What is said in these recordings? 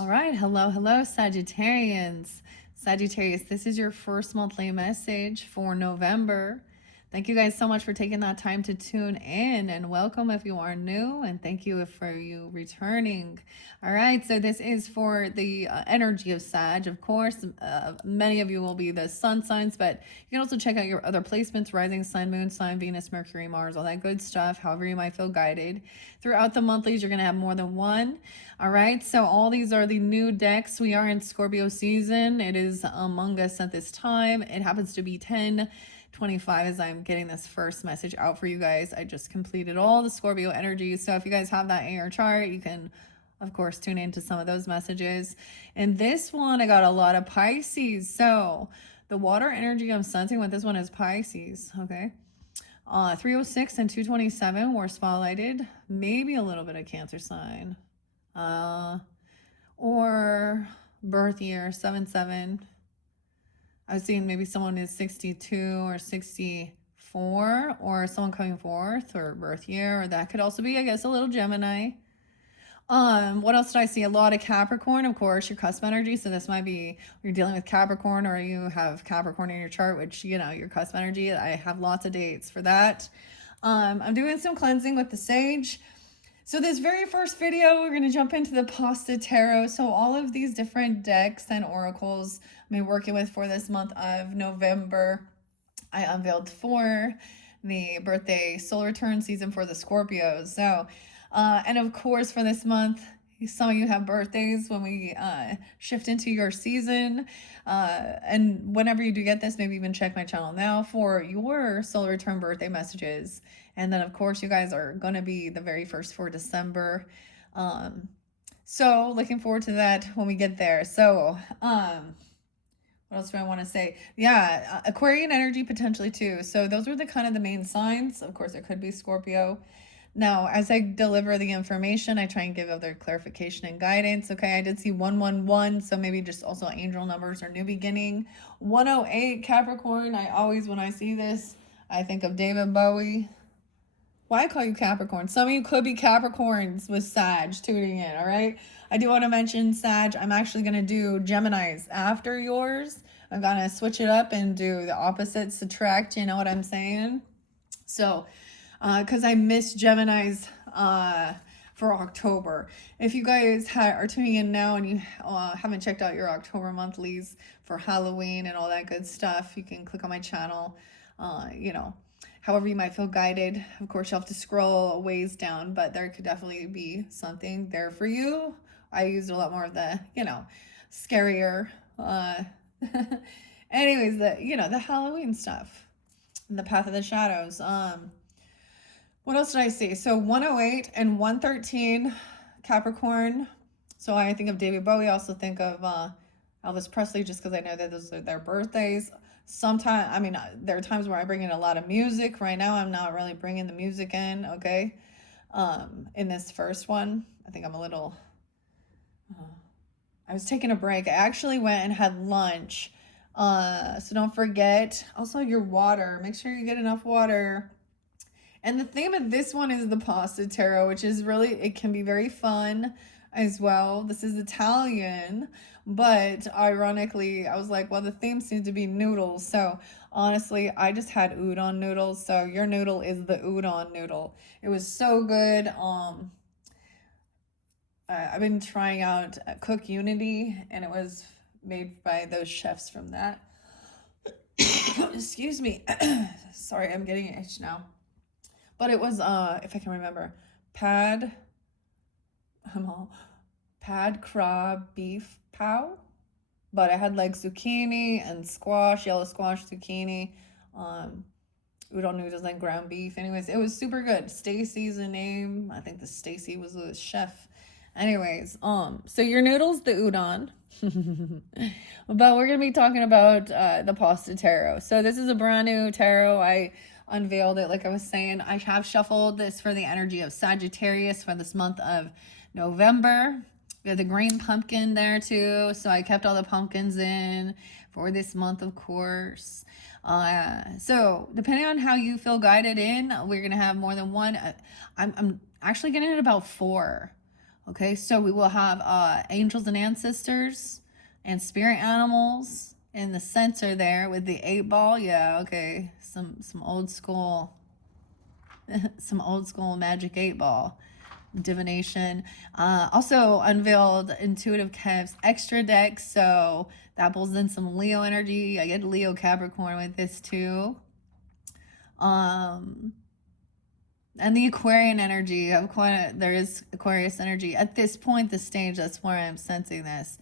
All right. Hello, Sagittarians. Sagittarius, this is your first monthly message for November. Thank you guys so much for taking that time to tune in, and welcome if you are new, and thank you for you returning. All right, so this is for the energy of Sag. Of course, many of you will be the sun signs, but you can also check out your other placements: rising sun, moon sign, Venus, Mercury, Mars, all that good stuff, however you might feel guided. Throughout the monthlies, you're going to have more than one. All right, so all these are the new decks. We are in Scorpio season. It is Among Us at this time. It happens to be 10:25 as I'm getting this first message out for you guys. I just completed all the Scorpio energies. So if you guys have that in your chart, you can, of course, tune into some of those messages. And this one, I got a lot of Pisces. So the water energy I'm sensing with this one is Pisces, okay? 306 and 227 were spotlighted. Maybe a little bit of Cancer sign. Or birth year 77. I was seeing maybe someone is 62 or 64, or someone coming forth, or birth year, or that could also be, I guess, a little Gemini. What else did I see? A lot of Capricorn, of course, your cusp energy. So this might be you're dealing with Capricorn, or you have Capricorn in your chart, which, you know, your cusp energy. I have lots of dates for that. I'm doing some cleansing with the sage. So this very first video, we're going to jump into the Pasta Tarot. So all of these different decks and oracles I'm going to be working with for this month of November, I unveiled for the birthday solar return season for the Scorpios. So, and of course for this month, some of you have birthdays when we shift into your season. And whenever you do get this, maybe even check my channel now for your solar return birthday messages. And then, of course, you guys are going to be the very first for December. So looking forward to that when we get there. So what else do I want to say? Yeah, Aquarian energy potentially too. So those were the kind of the main signs. Of course, it could be Scorpio. Now, as I deliver the information, I try and give other clarification and guidance. Okay, I did see 111, so maybe just also angel numbers or new beginning. 108, Capricorn. I always, when I see this, I think of David Bowie. Why I call you Capricorn? Some of you could be Capricorns with Sag tuning in, all right? I do want to mention Sag. I'm actually going to do Geminis after yours. I'm going to switch it up and do the opposite, subtract, you know what I'm saying? So, because I missed Geminis for October. If you guys are tuning in now and you haven't checked out your October monthlies for Halloween and all that good stuff, you can click on my channel, you know, however you might feel guided. Of course, you'll have to scroll a ways down, but there could definitely be something there for you. I used a lot more of the, you know, scarier, anyways, the Halloween stuff, and the Path of the Shadows. What else did I see? So 108 and 113, Capricorn. So I think of David Bowie. I also think of Elvis Presley, just because I know that those are their birthdays. Sometimes, I mean, there are times where I bring in a lot of music. Right now, I'm not really bringing the music in, okay? In this first one, I think I'm a little... I was taking a break. I actually went and had lunch. So don't forget. Also, your water. Make sure you get enough water. And the theme of this one is the Pasta Tarot, which is really, it can be very fun as well. This is Italian, but ironically, I was like, well, the theme seems to be noodles. So honestly, I just had udon noodles. So your noodle is the udon noodle. It was so good. I've been trying out Cook Unity, and it was made by those chefs from that. Excuse me. Sorry, I'm getting an itch now. But it was, if I can remember, pad crab beef pow. But I had like zucchini and squash, yellow squash, zucchini, udon noodles, and ground beef. Anyways, it was super good. Stacy's the name. I think the Stacy was the chef. Anyways, so your noodles, the udon. But we're gonna be talking about the Pasta Tarot. So this is a brand new tarot. I unveiled it, like I was saying. I have shuffled this for the energy of Sagittarius for this month of November. We have the green pumpkin there too, so I kept all the pumpkins in for this month, of course. So depending on how you feel guided in, we're gonna have more than one. I'm actually getting at about 4. Okay, so we will have angels and ancestors and spirit animals in the center there with the 8-ball. Yeah, okay. Some old school some old school magic 8-ball divination. Also unveiled intuitive Kev's extra deck, so that pulls in some Leo energy. I get Leo Capricorn with this too. And the Aquarian energy of there is Aquarius energy at this point, this stage. That's where I'm sensing this.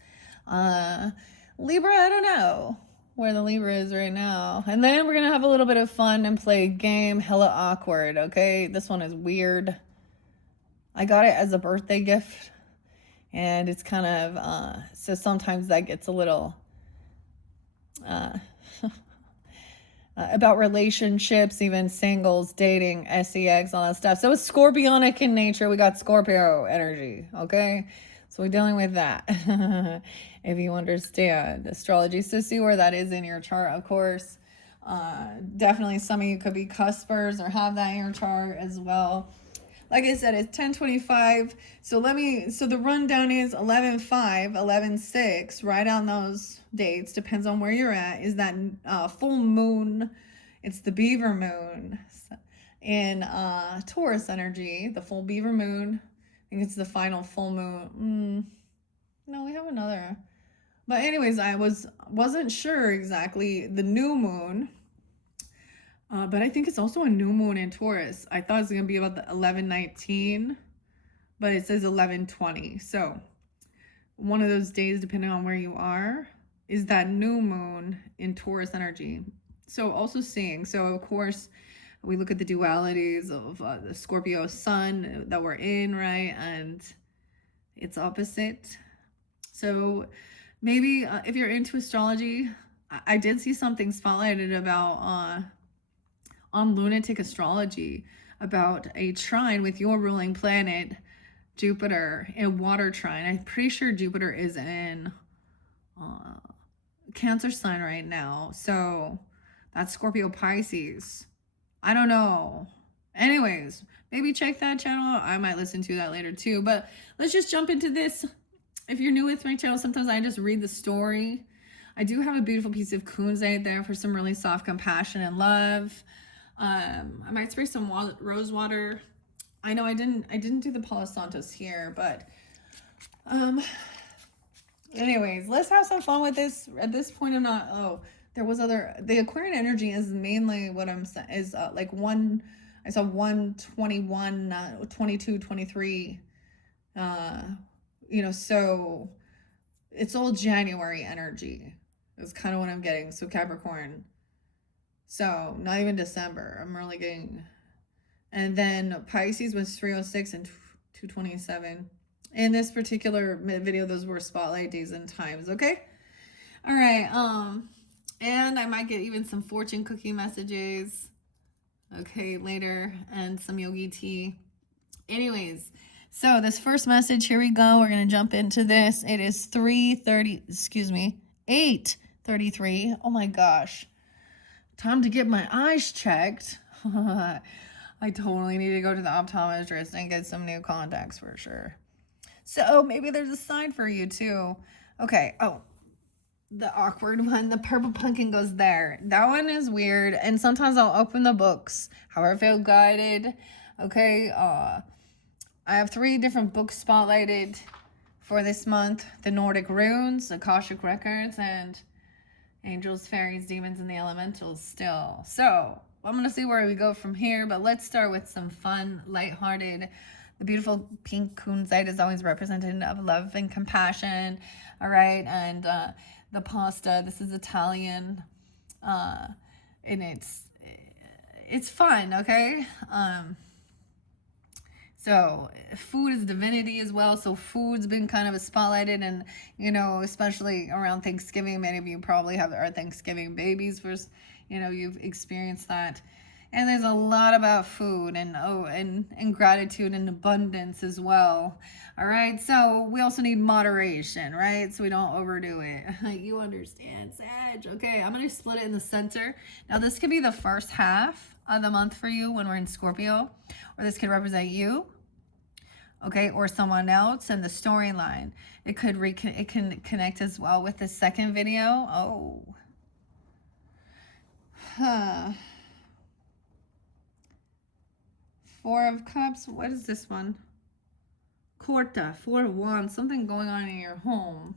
Libra, I don't know where the Libra is right now. And then we're gonna have a little bit of fun and play a game. Hella awkward. Okay, this one is weird. I got it as a birthday gift, and it's kind of so sometimes that gets a little about relationships, even singles, dating, sex, all that stuff. So it's scorpionic in nature. We got Scorpio energy, okay? So we're dealing with that. If you understand astrology. So see where that is in your chart, of course. Definitely some of you could be cuspers or have that in your chart as well. Like I said, it's 10:25. So the rundown is 11:5, 11:6. Write down those dates. Depends on where you're at. Is that full moon? It's the beaver moon in Taurus energy. The full beaver moon. I think it's the final full moon. No, we have another. But anyways, I wasn't sure exactly the new moon. But I think it's also a new moon in Taurus. I thought it was going to be about the 11:19, but it says 11:20. So one of those days, depending on where you are, is that new moon in Taurus energy. So also seeing, so of course, we look at the dualities of the Scorpio sun that we're in, right? And it's opposite. So maybe if you're into astrology, I did see something spotlighted about on Lunatic Astrology about a trine with your ruling planet, Jupiter, in water trine. I'm pretty sure Jupiter is in Cancer sign right now. So that's Scorpio Pisces. I don't know. Anyways, maybe check that channel. I might listen to that later too. But let's just jump into this. If you're new with my channel, sometimes I just read the story. I do have a beautiful piece of kunzite there for some really soft compassion and love. I might spray some rose water. I know I didn't do the Palo Santos here, but anyways, let's have some fun with this. At this point, I'm not. There was the Aquarian energy is mainly what I'm saying is like I saw 121, 22, 23. So it's all January energy. Is kind of what I'm getting. So Capricorn. So not even December. I'm really getting, and then Pisces was 306 and 227. In this particular video, those were spotlight days and times. Okay. All right. And I might get even some fortune cookie messages. Okay, later, and some yogi tea. Anyways, so this first message, here we go. We're gonna jump into this. It is 8:33. Oh my gosh. Time to get my eyes checked. I totally need to go to the optometrist and get some new contacts for sure. So maybe there's a sign for you too. Okay. Oh, the awkward one. The purple pumpkin goes there. That one is weird. And sometimes I'll open the books. However, I feel guided. Okay. I have 3 different books spotlighted for this month. The Nordic Runes, Akashic Records, and Angels, Fairies, Demons, and the Elementals still. So I'm going to see where we go from here, but let's start with some fun, lighthearted. The beautiful pink kunzite is always representative of love and compassion. All right. And the pasta, this is Italian. And it's fun. Okay. So food is divinity as well. So food's been kind of a spotlighted, and especially around Thanksgiving, many of you probably have our Thanksgiving babies. First, you've experienced that, and there's a lot about food and gratitude and abundance as well. All right. So we also need moderation, right? So we don't overdo it. You understand, Sag? Okay. I'm gonna split it in the center. Now this could be the first half of the month for you when we're in Scorpio, or this could represent you. okay, or someone else in the storyline. It can connect as well with the second video. Oh. Huh. Four of Cups. What is this one? Corta, Four of Wands. Something going on in your home.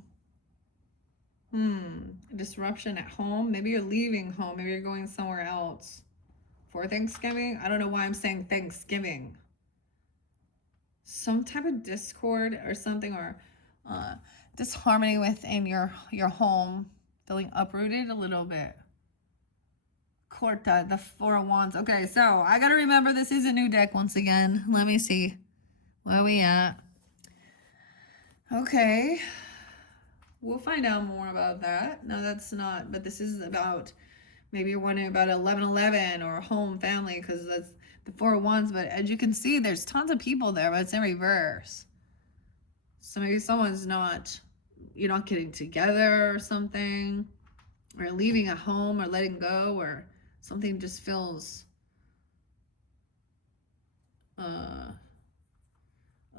Disruption at home. Maybe you're leaving home. Maybe you're going somewhere else for Thanksgiving. I don't know why I'm saying Thanksgiving. Some type of discord or something, or disharmony within your home, feeling uprooted a little bit. Corta, the Four of Wands. Okay, so I gotta remember this is a new deck once again. Let me see where we at. Okay, we'll find out more about that. No, that's not, but this is about, maybe you're wondering about 1111 or home, family, because that's the Four of Wands. But as you can see, there's tons of people there, but it's in reverse. So maybe someone's not, you're not getting together or something, or leaving a home or letting go, or something just feels a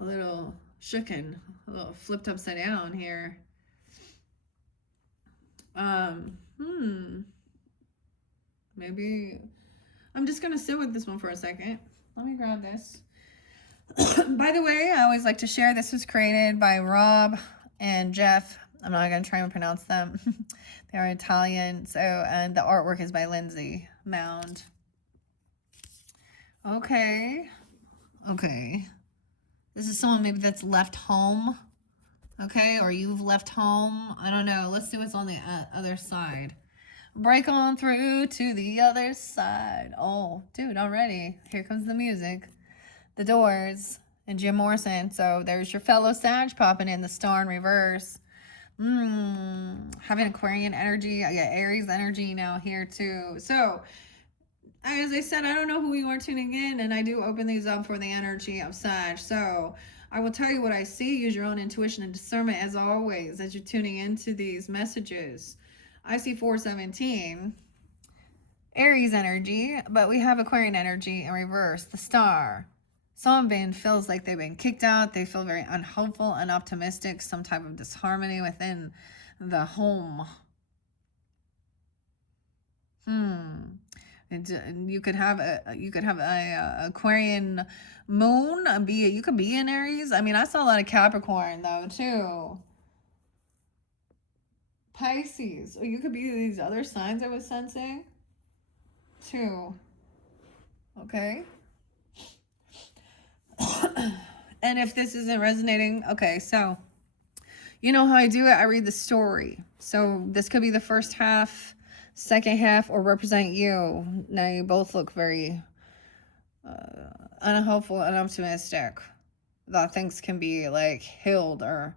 little shooken, a little flipped upside down here. Maybe I'm just gonna sit with this one for a second. Let me grab this. By the way, I always like to share, this was created by Rob and Jeff. I'm not gonna try and pronounce them. They are Italian. So, and the artwork is by Lindsay Mound. Okay. This is someone maybe that's left home. Okay, or you've left home. I don't know. Let's see what's on the other side. Break on through to the other side. Oh, dude, already. Here comes the music. The Doors and Jim Morrison. So there's your fellow Sag popping in, the Star in reverse. Having Aquarian energy. I got Aries energy now here too. So, as I said, I don't know who you are tuning in, and I do open these up for the energy of Sag. So I will tell you what I see. Use your own intuition and discernment as always as you're tuning into these messages. I see 417, Aries energy, but we have Aquarian energy in reverse, the Star. Someone feels like they've been kicked out. They feel very unhopeful, unoptimistic, some type of disharmony within the home. And you could have a Aquarian moon. You could be in Aries. I mean, I saw a lot of Capricorn though too. Pisces. Or you could be these other signs I was sensing too. Okay. And if this isn't resonating, okay, so you know how I do it. I read the story. So this could be the first half, second half, or represent you. Now you both look very unhopeful and optimistic that things can be like healed or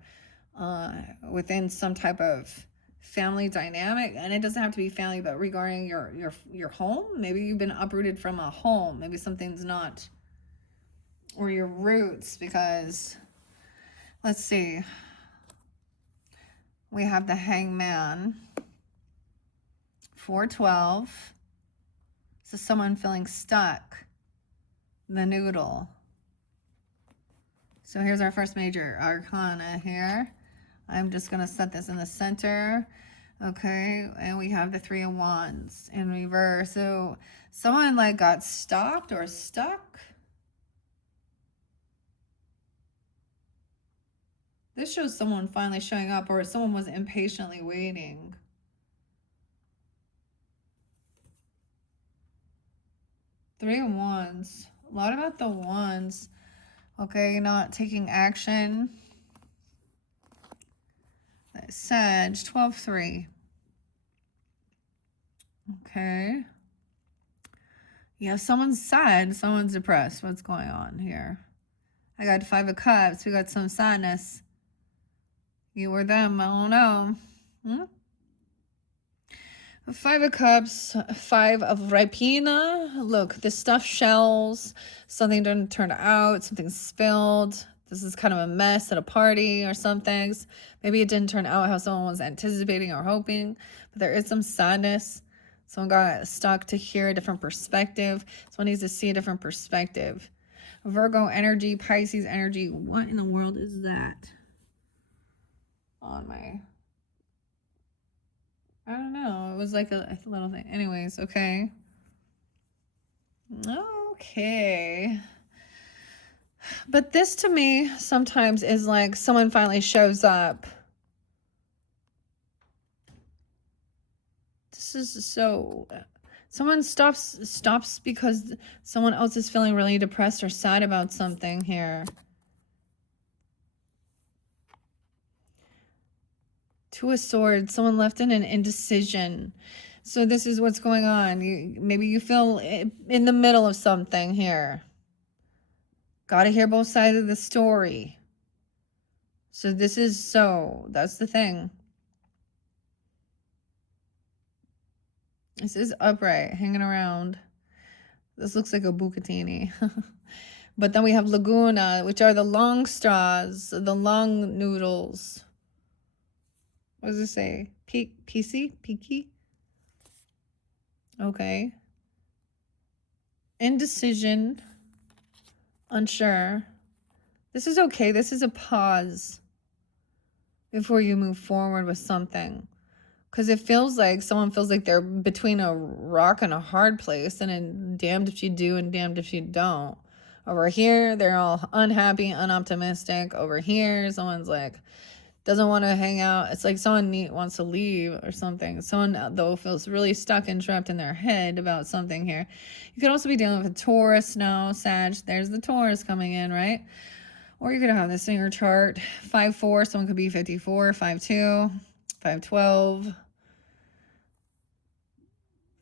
within some type of family dynamic. And it doesn't have to be family, but regarding your home. Maybe you've been uprooted from a home. Maybe something's not, or your roots, because let's see, we have the Hangman, 412. So someone feeling stuck, the Noodle. So here's our first major arcana here. I'm just going to set this in the center. Okay, and we have the Three of Wands in reverse. So someone like got stopped or stuck. This shows someone finally showing up, or someone was impatiently waiting. Three of Wands. A lot about the Wands. Okay, not taking action. Sag, 12-3. Okay. Yeah, someone's sad. Someone's depressed. What's going on here? I got 5 of Cups. We got some sadness. You or them, I don't know. 5 of Cups, 5 of Rapina. Look, this stuff shells. Something didn't turn out. Something spilled. This is kind of a mess at a party or something. Maybe it didn't turn out how someone was anticipating or hoping. But there is some sadness. Someone got stuck to hear a different perspective. Someone needs to see a different perspective. Virgo energy, Pisces energy. What in the world is that? On my... I don't know. It was like a little thing. Anyways, okay. Okay. But this to me sometimes is like someone finally shows up. This is so... Someone stops because someone else is feeling really depressed or sad about something here. Two of Swords, someone left in an indecision. So this is what's going on. Maybe you feel in the middle of something here. Got to hear both sides of the story. So that's the thing. This is upright, hanging around. This looks like a bucatini. But then we have Laguna, which are the long straws, the long noodles. What does it say? Peaky? Okay. Indecision. Unsure. This is okay. This is a pause before you move forward with something. Because it feels like someone feels like they're between a rock and a hard place, and then damned if you do and damned if you don't. Over here, they're all unhappy, unoptimistic. Over here, someone's like, doesn't want to hang out. It's like someone wants to leave or something. Someone, though, feels really stuck and trapped in their head about something here. You could also be dealing with a Taurus now, Sag. There's the Taurus coming in, right? Or you could have this in your chart. 5-4, someone could be 54, 5-2, 5-12,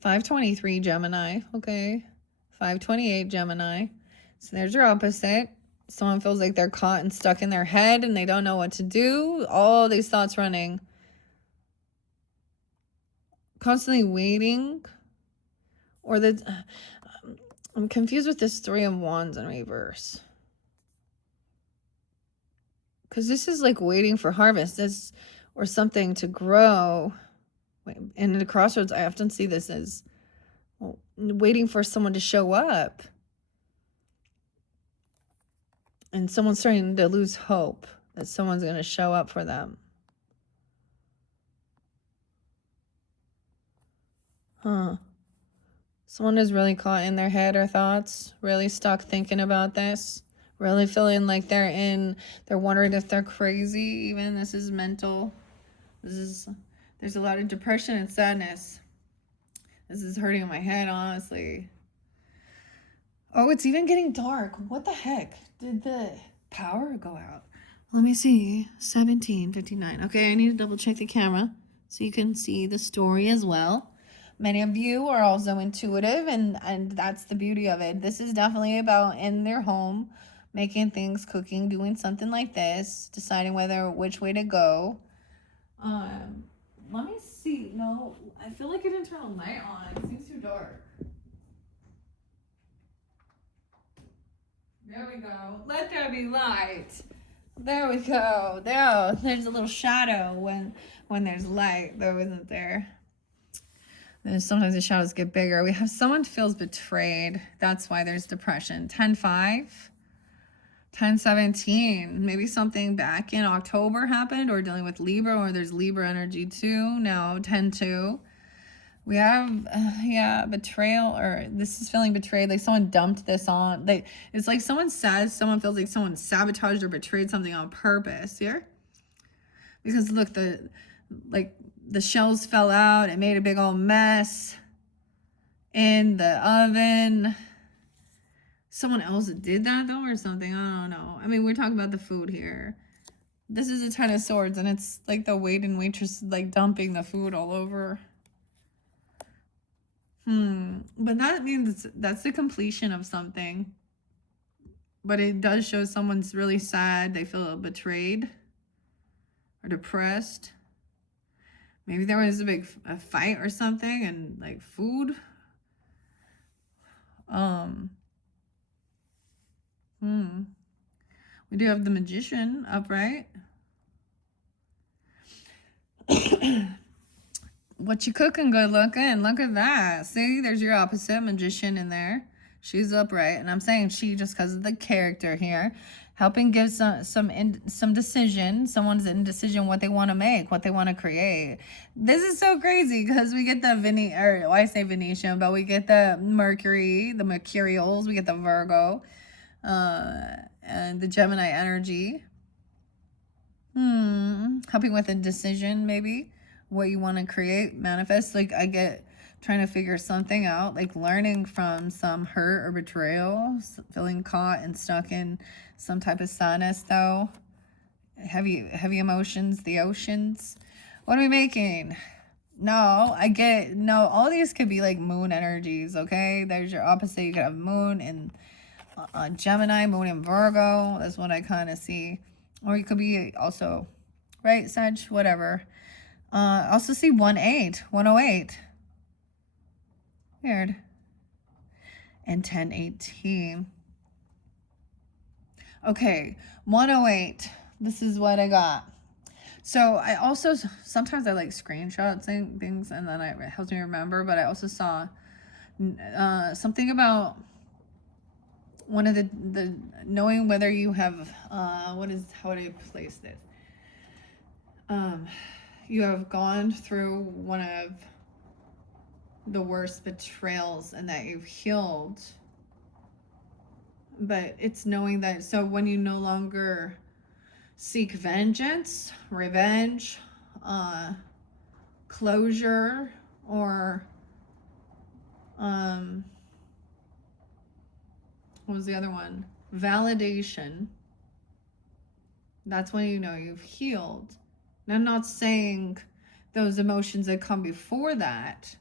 5-23 Gemini, okay. 5-28 Gemini. So there's your opposite. Someone feels like they're caught and stuck in their head and they don't know what to do. All these thoughts running. Constantly waiting. Or I'm confused with this 3 of Wands in reverse. Because this is like waiting for harvest. Or something to grow. And in the crossroads, I often see this as waiting for someone to show up. And someone's starting to lose hope that someone's going to show up for them. Someone is really caught in their head or thoughts, really stuck thinking about this, really feeling like they're wondering if they're crazy even. This is mental. There's a lot of depression and sadness. This is hurting my head, honestly. Oh, it's even getting dark. What the heck? Did the power go out? Let me see. 17:59. Okay, I need to double check the camera so you can see the story as well. Many of you are also intuitive, and that's the beauty of it. This is definitely about in their home, making things, cooking, doing something like this, deciding which way to go. Let me see. No, I feel like I didn't turn a light on. It seems too dark. There we go. Let there be light. There we go. There's a little shadow when there's light. There isn't there. Then sometimes the shadows get bigger. We have someone feels betrayed. That's why there's depression. 10-5. 10-17. Maybe something back in October happened, or dealing with Libra, or there's Libra energy too. Now 10-2. We have betrayal, or this is feeling betrayed, like someone dumped this on. It's like someone feels like someone sabotaged or betrayed something on purpose here. Because look, the shells fell out, it made a big old mess in the oven. Someone else did that though, or something. I don't know. I mean, we're talking about the food here. This is a 10 of Swords, and it's like the wait and waitress like dumping the food all over. But that means that's the completion of something. But it does show someone's really sad. They feel betrayed or depressed. Maybe there was a fight or something, and like food. We do have the Magician upright. What you cooking, good looking? Look at that. See, there's your opposite, Magician in there. She's upright, and I'm saying she just because of the character here, helping give some decision. Someone's in decision what they want to make, what they want to create. This is so crazy because we get the or I say Venetian, but we get the Mercury, the Mercurials, we get the Virgo, and the Gemini energy. Helping with a decision, maybe what you want to create, manifest. Like I get trying to figure something out, like learning from some hurt or betrayal, feeling caught and stuck in some type of sadness though. Heavy emotions, the oceans. What are we making? No, I get, no, all these could be like moon energies, okay? There's your opposite. You could have moon and Gemini, moon and Virgo. That's what I kind of see. Or you could be also, right, Sag, whatever. Also see 108. Weird. And 1018. Okay, 108. This is what I got. So I also, sometimes I like screenshots and things, and then it helps me remember, but I also saw something about one of the knowing whether you have, how do I place this? You have gone through one of the worst betrayals and that you've healed, but it's knowing that, so when you no longer seek vengeance, revenge, closure, or what was the other one? Validation. That's when you know you've healed. Now, I'm not saying those emotions that come before that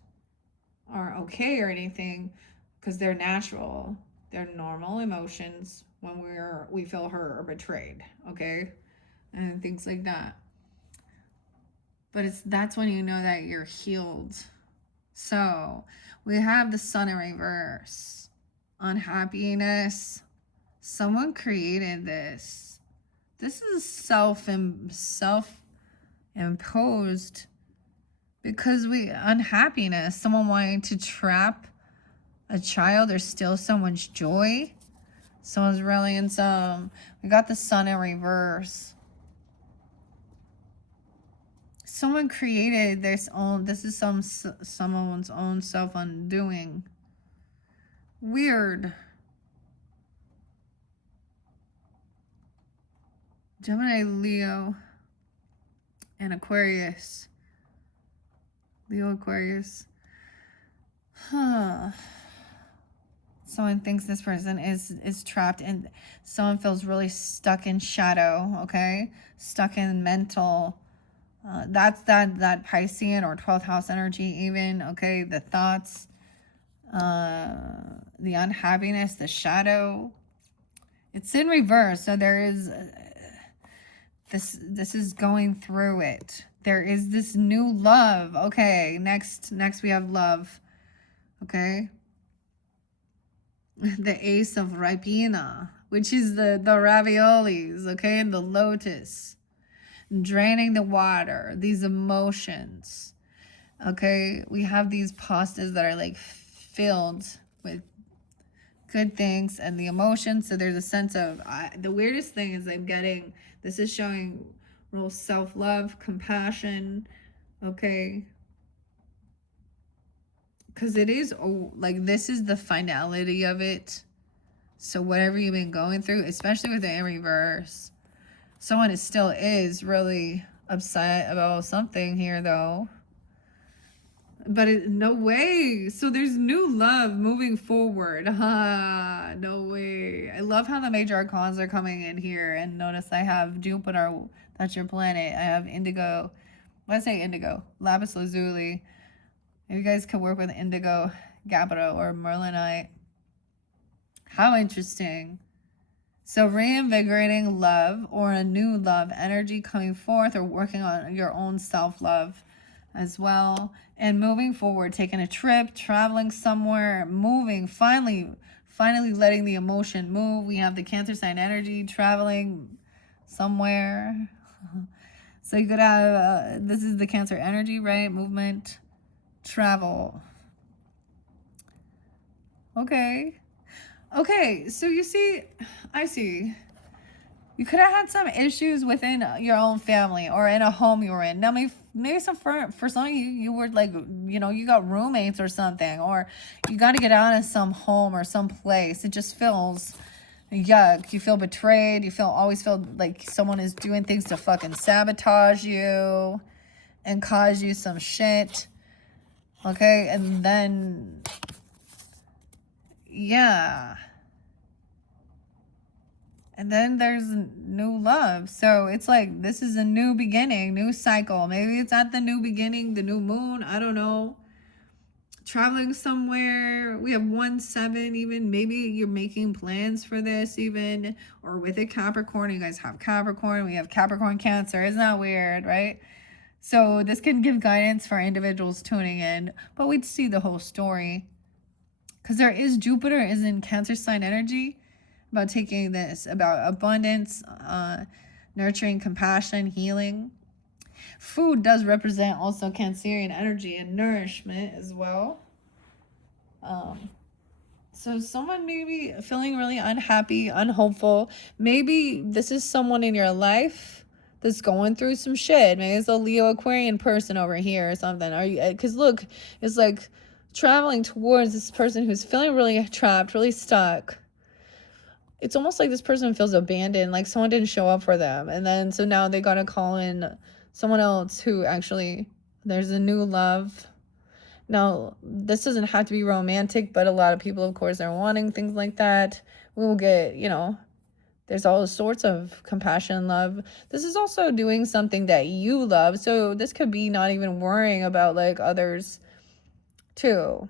are okay or anything, because they're natural. They're normal emotions when we feel hurt or betrayed, okay? And things like that. But that's when you know that you're healed. So we have the Sun in reverse. Unhappiness. Someone created this. This is self-imposed, because unhappiness, someone wanting to trap a child or steal someone's joy. Someone's really in we got the Sun in reverse. Someone created this is someone's own self-undoing. Weird. Gemini, Leo, and Aquarius. Leo, Aquarius. Someone thinks this person is trapped, and someone feels really stuck in shadow, okay? Stuck in mental. That's that Piscean or 12th house energy even, okay? The thoughts, the unhappiness, the shadow. It's in reverse, so there is this is going through it. There is this new love. Okay, next we have love. Okay. The Ace of Rapina, which is the raviolis, okay, and the lotus. Draining the water, these emotions. Okay, we have these pastas that are like filled with good things and the emotions. So there's a sense of, the weirdest thing is I'm getting, this is showing real self-love, compassion, okay? Because it is, like, this is the finality of it. So whatever you've been going through, especially with the in reverse, someone still is really upset about something here, though. But no way. So there's new love moving forward. No way. I love how the major arcans are coming in here. And notice I have Jupiter. That's your planet. I have indigo. Let's say indigo. Lapis lazuli. Maybe you guys can work with indigo, Gabbro, or Merlinite. How interesting. So reinvigorating love, or a new love energy coming forth, or working on your own self-love as well, and moving forward, taking a trip, traveling somewhere, moving, finally letting the emotion move. We have the Cancer sign energy, traveling somewhere. So you could have, this is the Cancer energy, right? Movement, travel. Okay. Okay, so you see, I see. You could have had some issues within your own family or in a home you were in. Now, maybe some for some of you, you were like, you know, you got roommates or something, or you got to get out of some home or some place. It just feels yuck. You feel betrayed. You always feel like someone is doing things to fucking sabotage you and cause you some shit. Okay, and then, yeah. And then there's new love. So it's like, this is a new beginning, new cycle. Maybe it's at the new beginning, the new moon. I don't know. Traveling somewhere. We have 1-7 even. Maybe you're making plans for this even. Or with a Capricorn. You guys have Capricorn. We have Capricorn Cancer. Isn't that weird, right? So this can give guidance for individuals tuning in. But we'd see the whole story. Because Jupiter is in Cancer sign energy. About taking this, about abundance, nurturing, compassion, healing. Food does represent also Cancerian energy and nourishment as well. So someone may be feeling really unhappy, unhopeful. Maybe this is someone in your life that's going through some shit. Maybe it's a Leo Aquarian person over here or something. Are you? Because look, it's like traveling towards this person who's feeling really trapped, really stuck. It's almost like this person feels abandoned, like someone didn't show up for them. And then, so now they got to call in someone else who actually, there's a new love. Now, this doesn't have to be romantic, but a lot of people, of course, are wanting things like that. We will get, you know, there's all sorts of compassion, love. This is also doing something that you love. So this could be not even worrying about like others too.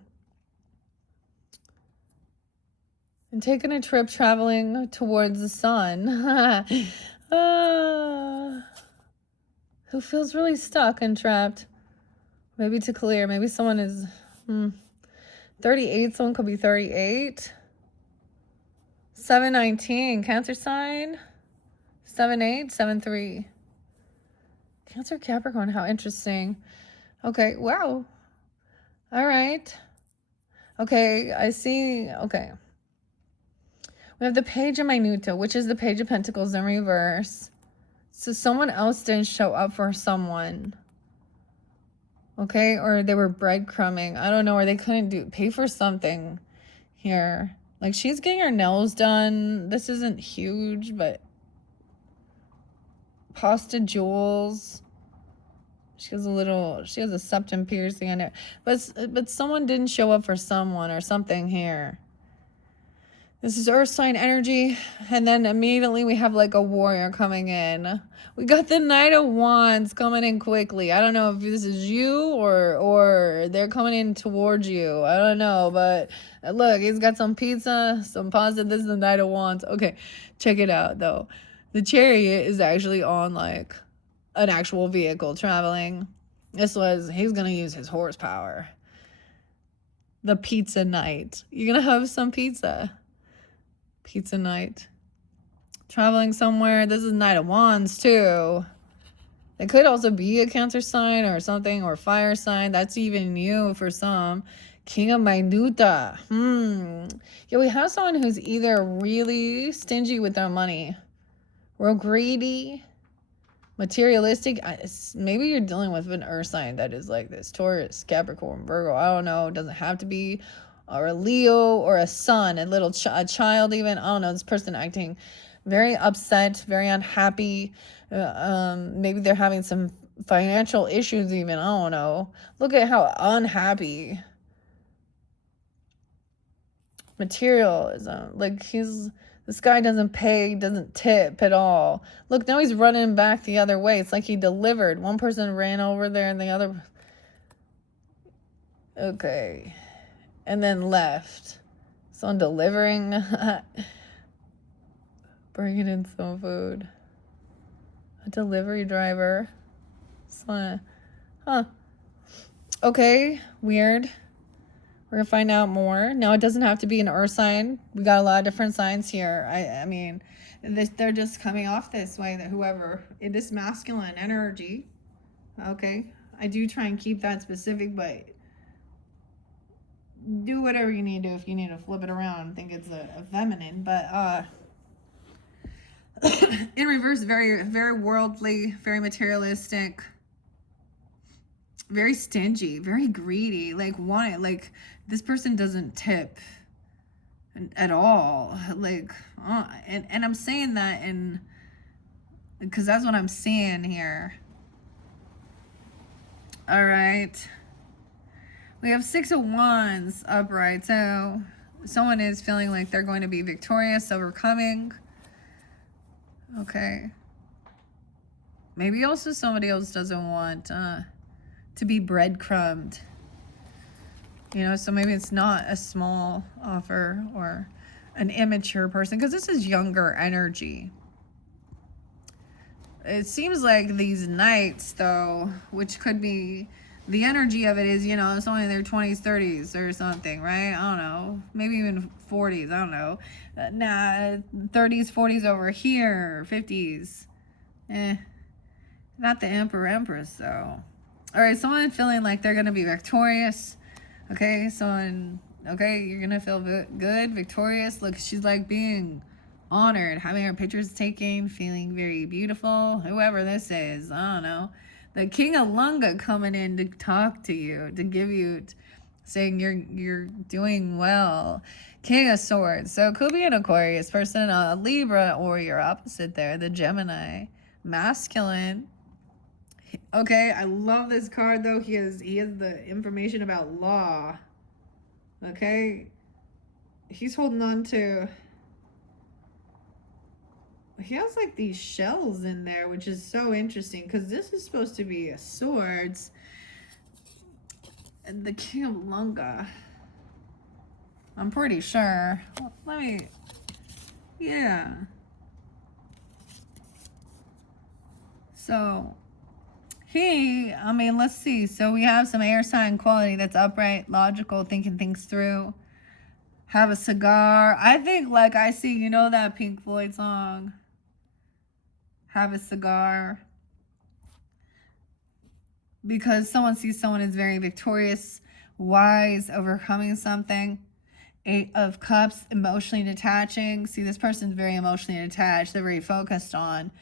And taking a trip traveling towards the sun. Who feels really stuck and trapped. Maybe to clear. Maybe someone is 38. Someone could be 38. 7-19. Cancer sign. 7-8. 7-3. Cancer Capricorn. How interesting. Okay. Wow. All right. Okay. I see. Okay. We have the Page of Minuta, which is the Page of Pentacles in reverse. So someone else didn't show up for someone. Okay? Or they were breadcrumbing. I don't know. Or they couldn't pay for something here. Like she's getting her nails done. This isn't huge, but Pasta Jewels. She has a septum piercing in it. But someone didn't show up for someone or something here. This is Earth sign energy. And then immediately we have like a warrior coming in. We got the Knight of Wands coming in quickly. I don't know if this is you or they're coming in towards you. I don't know. But look, he's got some pizza, some pasta. This is the Knight of Wands. Okay, check it out though. The Chariot is actually on like an actual vehicle traveling. He's going to use his horsepower. The pizza night. You're going to have some pizza. Pizza night. Traveling somewhere. This is Knight of Wands too. It could also be a Cancer sign or something, or fire sign. That's even you for some. King of Minuta. Yeah, we have someone who's either really stingy with their money, real greedy, materialistic. Maybe you're dealing with an earth sign that is like this. Taurus, Capricorn, Virgo. I don't know. It doesn't have to be. Or a Leo or a son, a child even. I don't know. This person acting very upset, very unhappy. Maybe they're having some financial issues even. I don't know. Look at how unhappy. Materialism. Like this guy doesn't pay, doesn't tip at all. Look, now he's running back the other way. It's like he delivered. One person ran over there and the other. Okay. And then left. Someone delivering. Bringing in some food. A delivery driver. Someone. Okay. Weird. We're going to find out more. Now, it doesn't have to be an earth sign. We got a lot of different signs here. I mean, they're just coming off this way, that whoever. It is masculine energy. Okay. I do try and keep that specific, but do whatever you need to if you need to flip it around and think it's a feminine. But in reverse, very, very worldly, very materialistic, very stingy, very greedy. Like, this person doesn't tip at all. Like, and I'm saying that because that's what I'm seeing here. All right. We have 6 of Wands upright. So someone is feeling like they're going to be victorious, overcoming. Okay. Maybe also somebody else doesn't want to be breadcrumbed. You know, so maybe it's not a small offer or an immature person, because this is younger energy. It seems like these knights, though, which could be, the energy of it is, you know, it's only their 20s, 30s or something, right? I don't know. Maybe even 40s. I don't know. Nah, 30s, 40s over here, 50s. Not the Emperor, Empress, though. All right, someone feeling like they're going to be victorious. Okay, okay, you're going to feel good, victorious. Look, she's like being honored, having her pictures taken, feeling very beautiful. Whoever this is, I don't know. The King of Lunga coming in to talk to you, to give you, saying you're doing well. King of Swords. So it could be an Aquarius person, a Libra, or your opposite there, the Gemini. Masculine. Okay, I love this card though. He has the information about law. Okay. He's holding on to, he has like these shells in there, which is so interesting because this is supposed to be a swords. And the King of Lunga, I'm pretty sure. Let me, yeah. So I mean, let's see. So we have some air sign quality that's upright, logical, thinking things through. Have a cigar. I think, like, I see, you know that Pink Floyd song? Have a cigar. Because someone sees someone as very victorious, wise, overcoming something. 8 of Cups, emotionally detaching. See, this person's very emotionally attached. They're very focused on.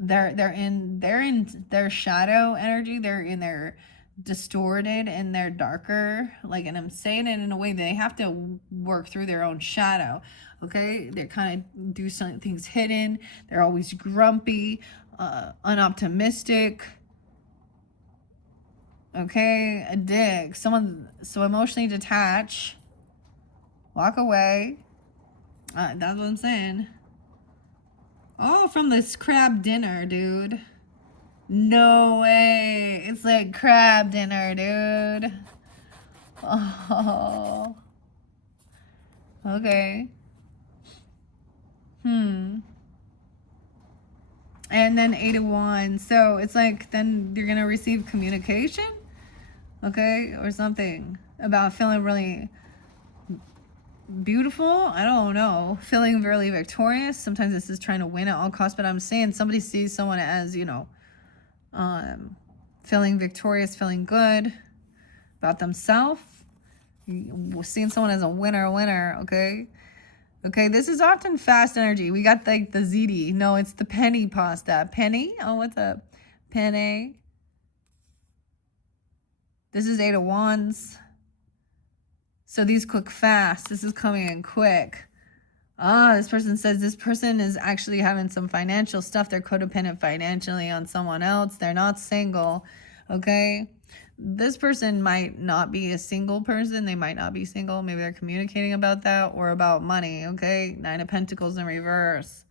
They're in their shadow energy. They're in their distorted and their darker, like, and I'm saying it in a way they have to work through their own shadow. Okay, they kind of do some things hidden. They're always grumpy, unoptimistic. Okay, a dick. Someone so emotionally detached. Walk away. That's what I'm saying. Oh, from this crab dinner, dude. No way. It's like crab dinner, dude. Oh. Okay. And then 8 of Wands. So it's like then you're going to receive communication. Okay. Or something about feeling really beautiful. I don't know. Feeling really victorious. Sometimes this is trying to win at all costs. But I'm saying somebody sees someone as, you know, feeling victorious, feeling good about themselves, seeing someone as a winner, okay? Okay, this is often fast energy. We got like the ZD. No, it's the penny pasta. Penny? Oh, what's up? Penny. This is 8 of Wands. So these quick fast. This is coming in quick. This person says this person is actually having some financial stuff. They're codependent financially on someone else. They're not single, okay? This person might not be a single person. They might not be single. Maybe they're communicating about that or about money, okay? 9 of Pentacles in reverse.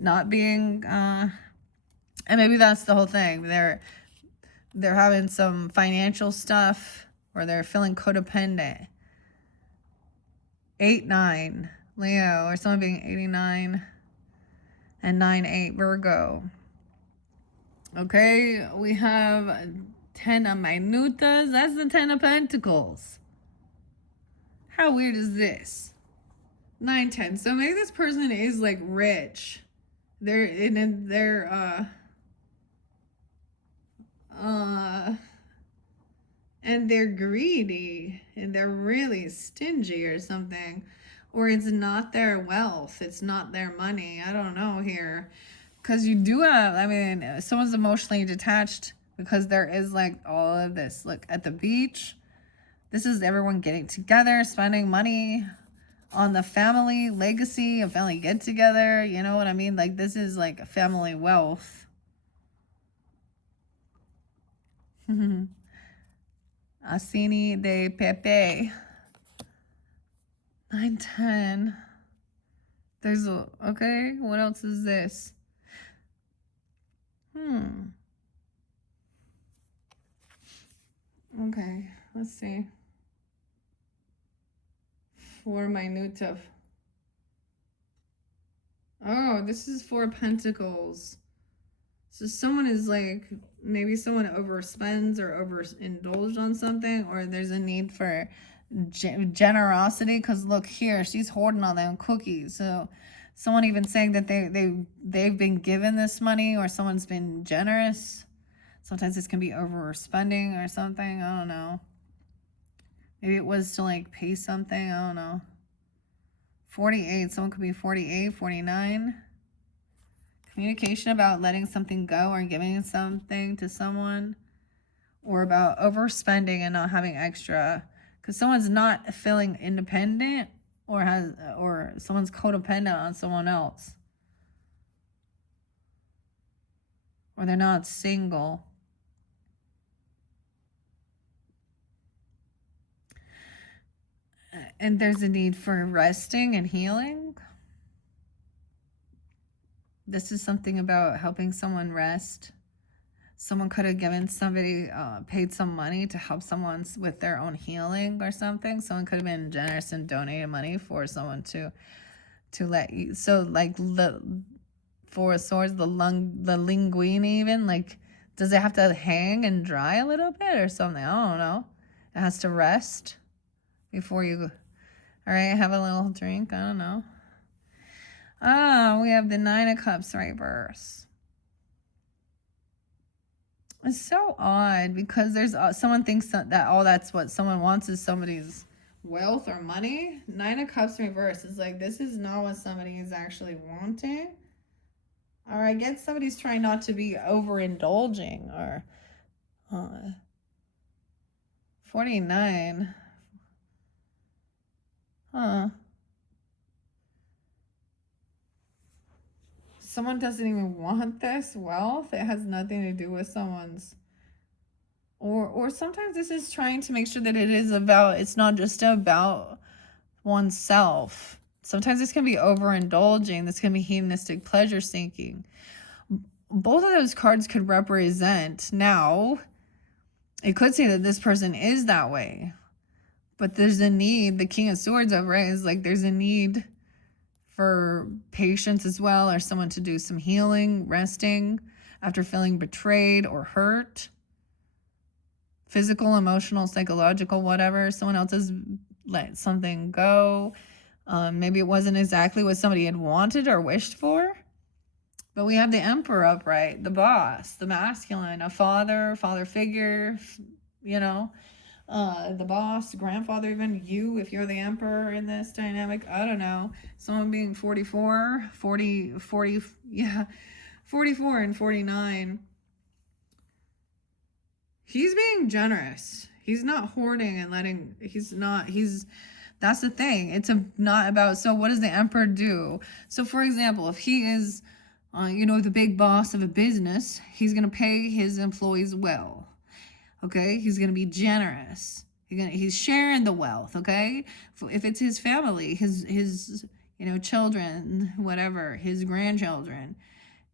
Not being, and maybe that's the whole thing. They're having some financial stuff or they're feeling codependent. 8-9. Leo, or someone being 89 and 9-8 Virgo. Okay, we have 10 of Minutas. That's the 10 of Pentacles. How weird is this? 9-10. So maybe this person is like rich. They're and they're greedy and they're really stingy or something, or it's not their wealth, it's not their money. I don't know here, because you do have, I mean, someone's emotionally detached because there is like all of this. Look at the beach, this is everyone getting together, spending money on the family legacy, a family get together, you know what I mean? Like this is like family wealth. Asini de Pepe. 910. There's a, okay, what else is this? Okay, let's see. 4 minute of, oh, this is 4 pentacles. So someone is like, maybe someone overspends or overindulged on something, or there's a need for generosity, because look here, she's hoarding all them cookies. So someone even saying that they've been given this money, or someone's been generous. Sometimes this can be overspending or something. I don't know. Maybe it was to like pay something. I don't know. 48. Someone could be 48, 49. Communication about letting something go or giving something to someone, or about overspending and not having extra, because someone's not feeling independent, or someone's codependent on someone else, or they're not single. And there's a need for resting and healing. This is something about helping someone rest. Someone could have given somebody, paid some money to help someone with their own healing or something. Someone could have been generous and donated money for someone to let you. So like the 4 of Swords, the linguine even, like, does it have to hang and dry a little bit or something? I don't know. It has to rest before you, all right, have a little drink. I don't know. We have the 9 of Cups reverse. It's so odd, because there's someone thinks that that's what someone wants, is somebody's wealth or money. 9 of Cups reverse is like, this is not what somebody is actually wanting. Or I guess somebody's trying not to be overindulging, or 49. Someone doesn't even want this wealth. It has nothing to do with someone's, or sometimes this is trying to make sure that it is about, it's not just about oneself. Sometimes this can be overindulging. This can be hedonistic pleasure seeking. Both of those cards could represent, now it could say that this person is that way, but there's a need. The King of Swords over it is like, there's a need for patience as well, or someone to do some healing, resting after feeling betrayed or hurt. Physical, emotional, psychological, whatever. Someone else has let something go. Maybe it wasn't exactly what somebody had wanted or wished for. But we have the Emperor upright, the boss, the masculine, a father figure, you know, the boss, grandfather, even you, if you're the Emperor in this dynamic. I don't know. Someone being 44, yeah, 44 and 49. He's being generous. He's not hoarding and letting, that's the thing. It's not about, so what does the Emperor do? So for example, if he is, the big boss of a business, he's going to pay his employees well. Okay. He's going to be generous. He's sharing the wealth. Okay. If it's his family, his, children, whatever, his grandchildren,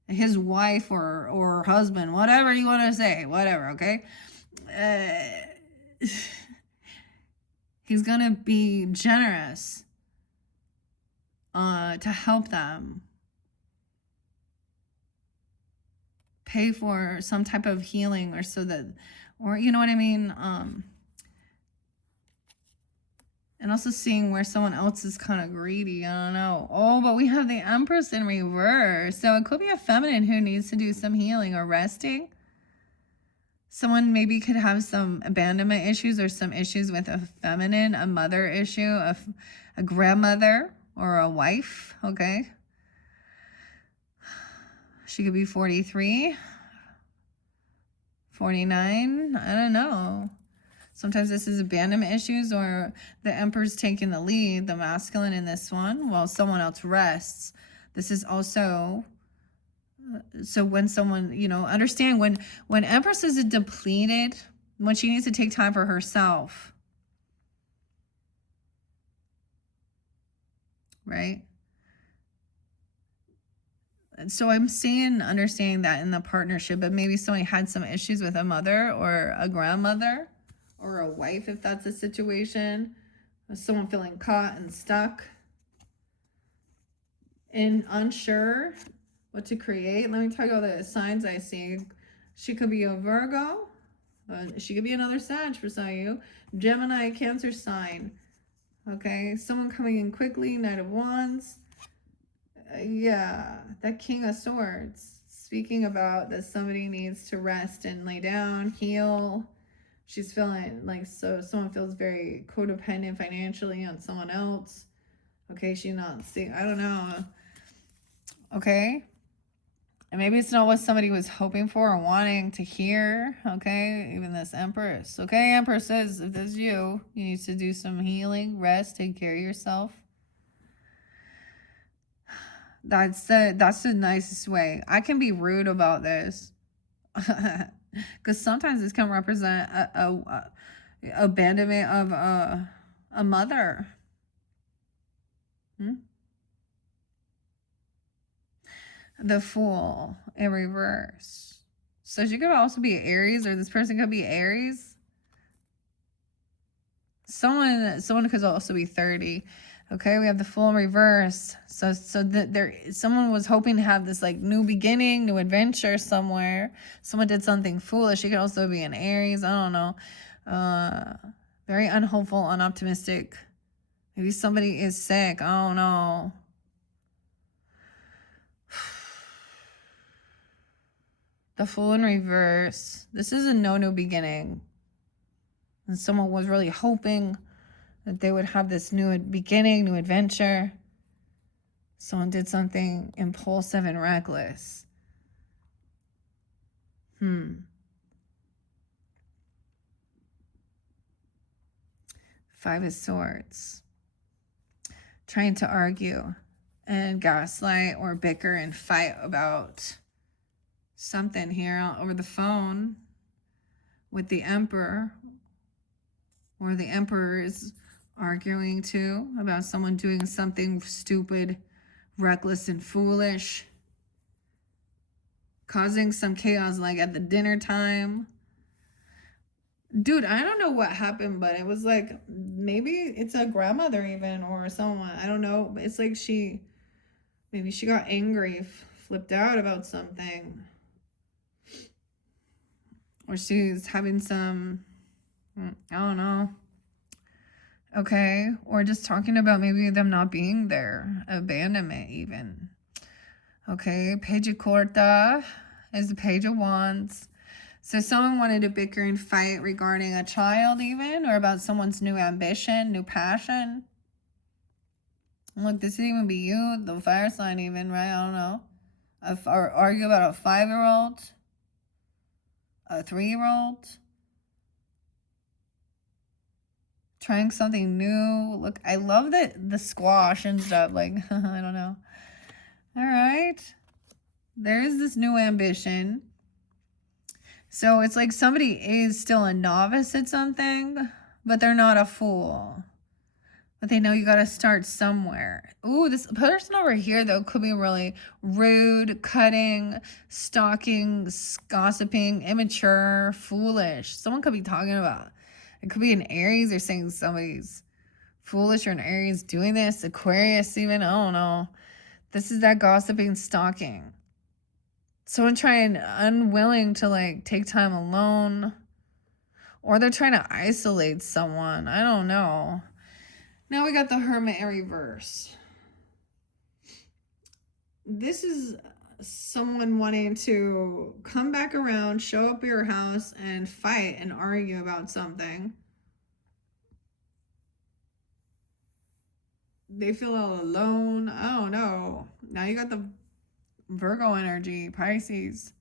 his wife or husband, whatever you want to say, whatever. Okay. He's gonna be generous to help them pay for some type of healing, or so that, or you know what I mean, and also seeing where someone else is kind of greedy. I don't know. Oh, but we have the Empress in reverse, so it could be a feminine who needs to do some healing or resting. Someone maybe could have some abandonment issues or some issues with a feminine, a mother issue, a grandmother or a wife, okay? She could be 43, 49, I don't know. Sometimes this is abandonment issues, or the Emperor's taking the lead, the masculine in this one, while someone else rests. This is also, so when someone, you know, understand when Empress is depleted, when she needs to take time for herself, right? So I'm seeing, understanding that in the partnership, but maybe somebody had some issues with a mother or a grandmother or a wife, if that's a situation. Someone feeling caught and stuck and unsure what to create. Let me tell you all the signs I see. She could be a Virgo. She could be another Sag for some of you. Gemini, Cancer sign. Okay, someone coming in quickly. Knight of Wands. Yeah, that King of Swords. Speaking about that somebody needs to rest and lay down, heal. She's feeling like, so someone feels very codependent financially on someone else. Okay, she's not seeing, I don't know. Okay. And maybe it's not what somebody was hoping for or wanting to hear. Okay, even this Empress. Okay, Empress says, if that's you, you need to do some healing, rest, take care of yourself. That's the nicest way. I can be rude about this. Because sometimes this can represent a abandonment of a mother. The Fool in reverse. So she could also be Aries, or this person could be Aries. Someone could also be 30. Okay, we have the Fool in reverse. So there, someone was hoping to have this like new beginning, new adventure somewhere. Someone did something foolish. She could also be an Aries. I don't know. Very unhopeful, unoptimistic. Maybe somebody is sick. I don't know. The Fool in reverse. This is a no new beginning. And someone was really hoping that they would have this new beginning, new adventure. Someone did something impulsive and reckless. Five of Swords. Trying to argue and gaslight or bicker and fight about something here over the phone with the Emperor, or the Emperor is arguing too about someone doing something stupid, reckless, and foolish, causing some chaos like at the dinner time. Dude, I don't know what happened, but it was like, maybe it's a grandmother even, or someone, I don't know. It's like maybe she got angry, flipped out about something, or she's having some, I don't know. Okay, or just talking about maybe them not being there, abandonment even. Okay, Page of Corta is the Page of Wands. So someone wanted to bicker and fight regarding a child even, or about someone's new ambition, new passion. Look, this could even be you, the fire sign even, right? I don't know. Or argue about a 5-year-old, a 3-year-old. Trying something new. Look, I love the squash and stuff. Like, I don't know. All right. There's this new ambition. So it's like somebody is still a novice at something, but they're not a fool. But they know you got to start somewhere. Ooh, this person over here, though, could be really rude, cutting, stalking, gossiping, immature, foolish. Someone could be talking about. It could be an Aries. They're saying somebody's foolish, or an Aries doing this. Aquarius even. I don't know. This is that gossiping, stalking. Someone trying, unwilling to like take time alone. Or they're trying to isolate someone. I don't know. Now we got the Hermit in reverse. This is someone wanting to come back around, show up at your house and fight and argue about something. They feel all alone. I don't know. Now you got the Virgo energy, Pisces.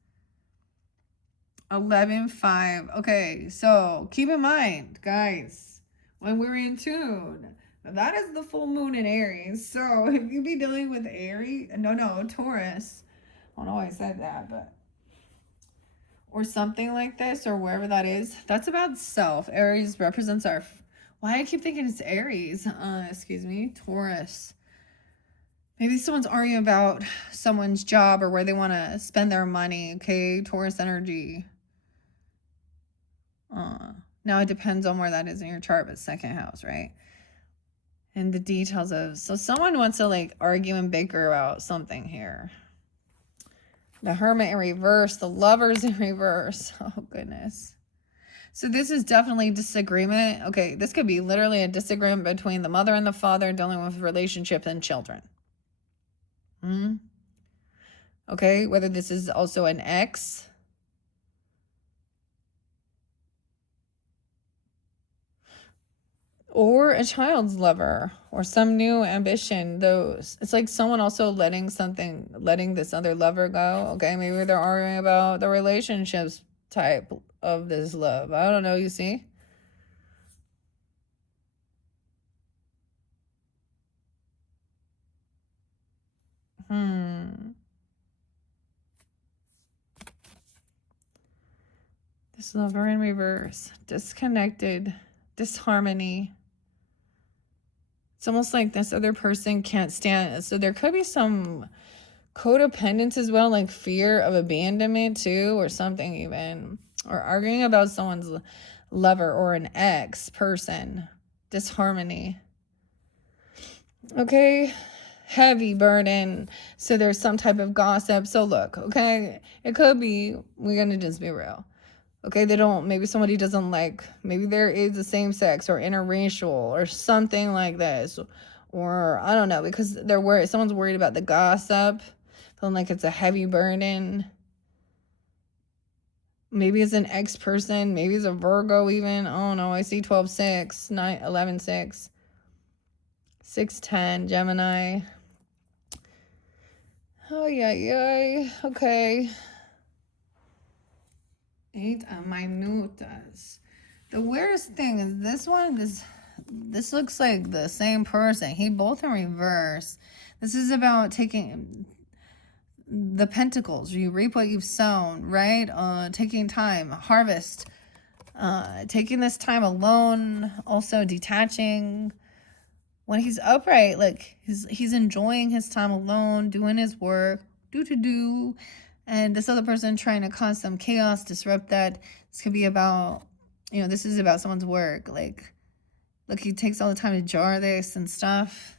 11-5. Okay, so keep in mind, guys, when we're in tune, that is the full moon in Aries. So if you be dealing with Aries, no, Taurus. I don't know why I said that, but or something like this, or wherever that is, that's about self. Aries represents our. Why I keep thinking it's Aries? Excuse me, Taurus. Maybe someone's arguing about someone's job or where they want to spend their money. Okay, Taurus energy. Now it depends on where that is in your chart, but second house, right? And the details of, so someone wants to like argue and bicker about something here. The Hermit in reverse, the Lovers in reverse. Oh goodness. So this is definitely disagreement. Okay, this could be literally a disagreement between the mother and the father dealing with relationships and children. Okay, whether this is also an ex. Or a child's lover or some new ambition. Those, it's like someone also letting this other lover go. Okay, maybe they're arguing about the relationships type of this love. I don't know, you see? This lover in reverse. Disconnected. Disharmony. It's almost like this other person can't stand. So there could be some codependence as well, like fear of abandonment too, or something even. Or arguing about someone's lover or an ex person. Disharmony. Okay. Heavy burden. So there's some type of gossip. So look, okay, it could be, we're going to just be real. Okay, maybe somebody doesn't like, maybe there is the same sex or interracial or something like this. Or I don't know, because they're worried, someone's worried about the gossip, feeling like it's a heavy burden. Maybe it's an ex person, maybe it's a Virgo even. I don't know, I see 12-6, 11-6, 6-10, Gemini. Oh, yeah, okay. 8 minutas. The weirdest thing is this one, this looks like the same person. He both in reverse. This is about taking the pentacles. You reap what you've sown, right? Taking time, harvest. Taking this time alone, also detaching. When he's upright, like he's enjoying his time alone, doing his work, and this other person trying to cause some chaos, disrupt that. This could be about, this is about someone's work. Like, look, he takes all the time to jar this and stuff.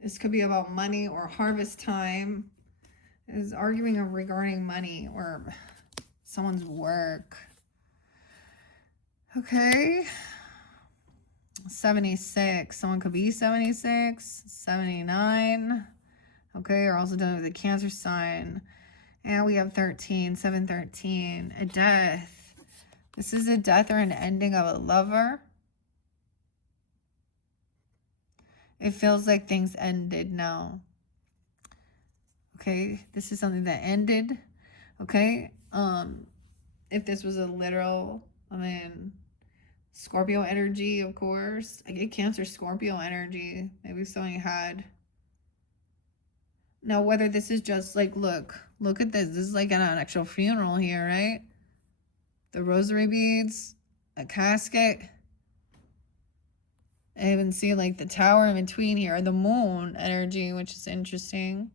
This could be about money or harvest time. Is arguing regarding money or someone's work. Okay. 76. Someone could be 76, 79. Okay, or also dealing with a Cancer sign. And we have 13, 7-13. A death. This is a death or an ending of a lover. It feels like things ended now. Okay, this is something that ended. Okay, if this was a literal, Scorpio energy, of course. I get Cancer, Scorpio energy. Maybe someone had. Now, whether this is just like, look at this. This is like an actual funeral here, right? The rosary beads, a casket. I even see like the tower in between here, the moon energy, which is interesting.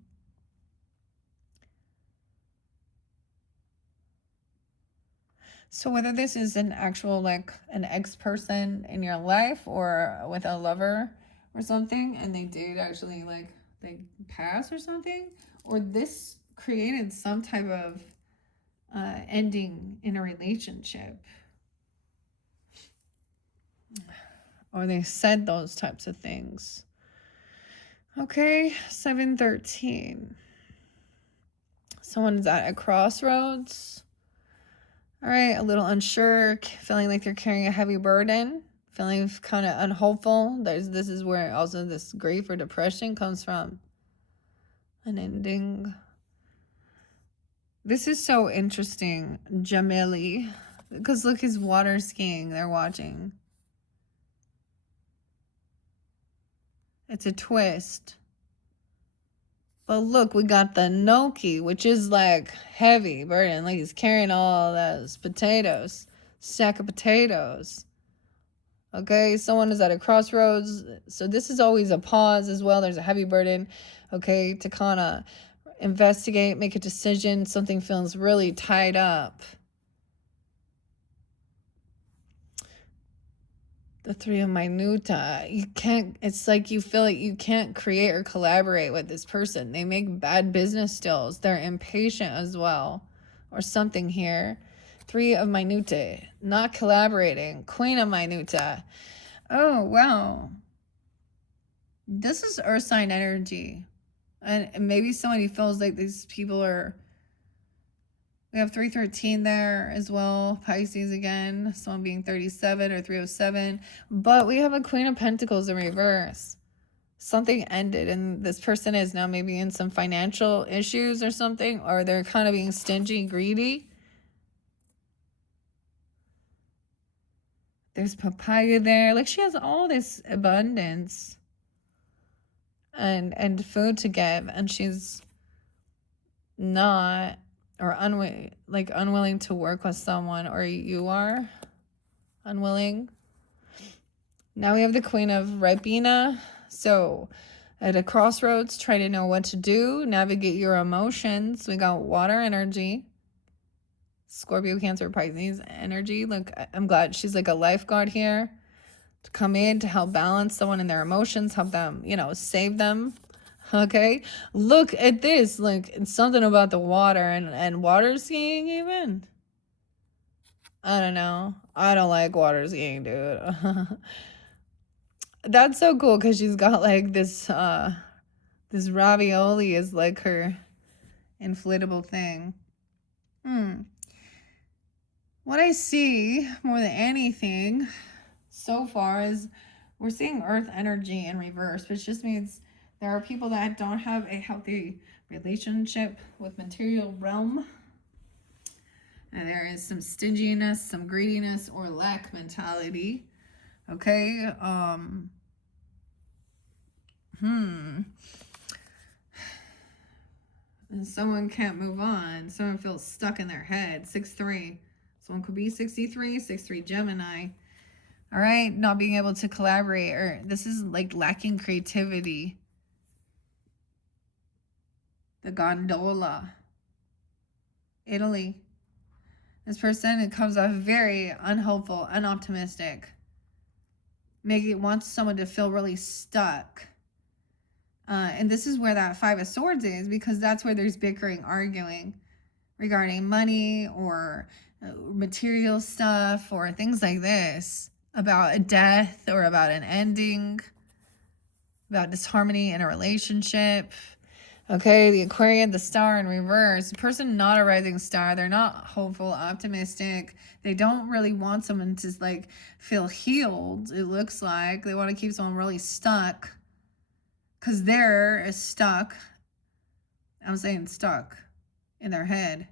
So whether this is an actual, like an ex-person in your life or with a lover or something, and they did actually like, they pass or something, or this created some type of ending in a relationship. Or they said those types of things. Okay, 713. Someone's at a crossroads. All right, a little unsure, feeling like they're carrying a heavy burden, feeling kind of unhopeful. This is where also this grief or depression comes from. An ending. This is so interesting, Jamili. Because look, he's water skiing. They're watching. It's a twist. But look, we got the gnocchi, which is like heavy burden. Like he's carrying all those potatoes, stack of potatoes. Okay, someone is at a crossroads. So this is always a pause as well. There's a heavy burden, okay, to kind of investigate, make a decision. Something feels really tied up. The Three of Minuta. You can't, it's like you feel like you can't create or collaborate with this person. They make bad business deals. They're impatient as well. Or something here. Three of Minute. Not collaborating. Queen of Minuta. Oh, wow. This is earth sign energy. And maybe somebody feels like these people are... We have 313 there as well. Pisces again. Someone being 37 or 307. But we have a Queen of Pentacles in reverse. Something ended and this person is now maybe in some financial issues or something. Or they're kind of being stingy, greedy. There's papaya there. Like she has all this abundance. And food to give. And she's not... or unwilling to work with someone, or you are unwilling. Now we have the Queen of Ribena. So at a crossroads, try to know what to do, navigate your emotions. We got water energy, Scorpio, Cancer, Pisces energy. Look, I'm glad she's like a lifeguard here to come in to help balance someone in their emotions, help them, save them. Okay, look at this. Like, it's something about the water and water skiing even. I don't know. I don't like water skiing, dude. That's so cool because she's got like this this ravioli is like her inflatable thing. What I see more than anything so far is we're seeing earth energy in reverse, which just means there are people that don't have a healthy relationship with material realm. And there is some stinginess, some greediness, or lack mentality. Okay. And someone can't move on. Someone feels stuck in their head. 6-3. Someone could be 63, 6-3 Gemini. All right. Not being able to collaborate. Or this is like lacking creativity. The gondola. Italy. This person, it comes off very unhopeful, unoptimistic. Maybe it wants someone to feel really stuck. And this is where that Five of Swords is, because that's where there's bickering, arguing regarding money or material stuff or things like this, about a death or about an ending, about disharmony in a relationship. Okay, the Aquarian, the star in reverse. The person not a rising star. They're not hopeful, optimistic. They don't really want someone to like feel healed. It looks like they want to keep someone really stuck because they're stuck. I'm saying stuck in their head.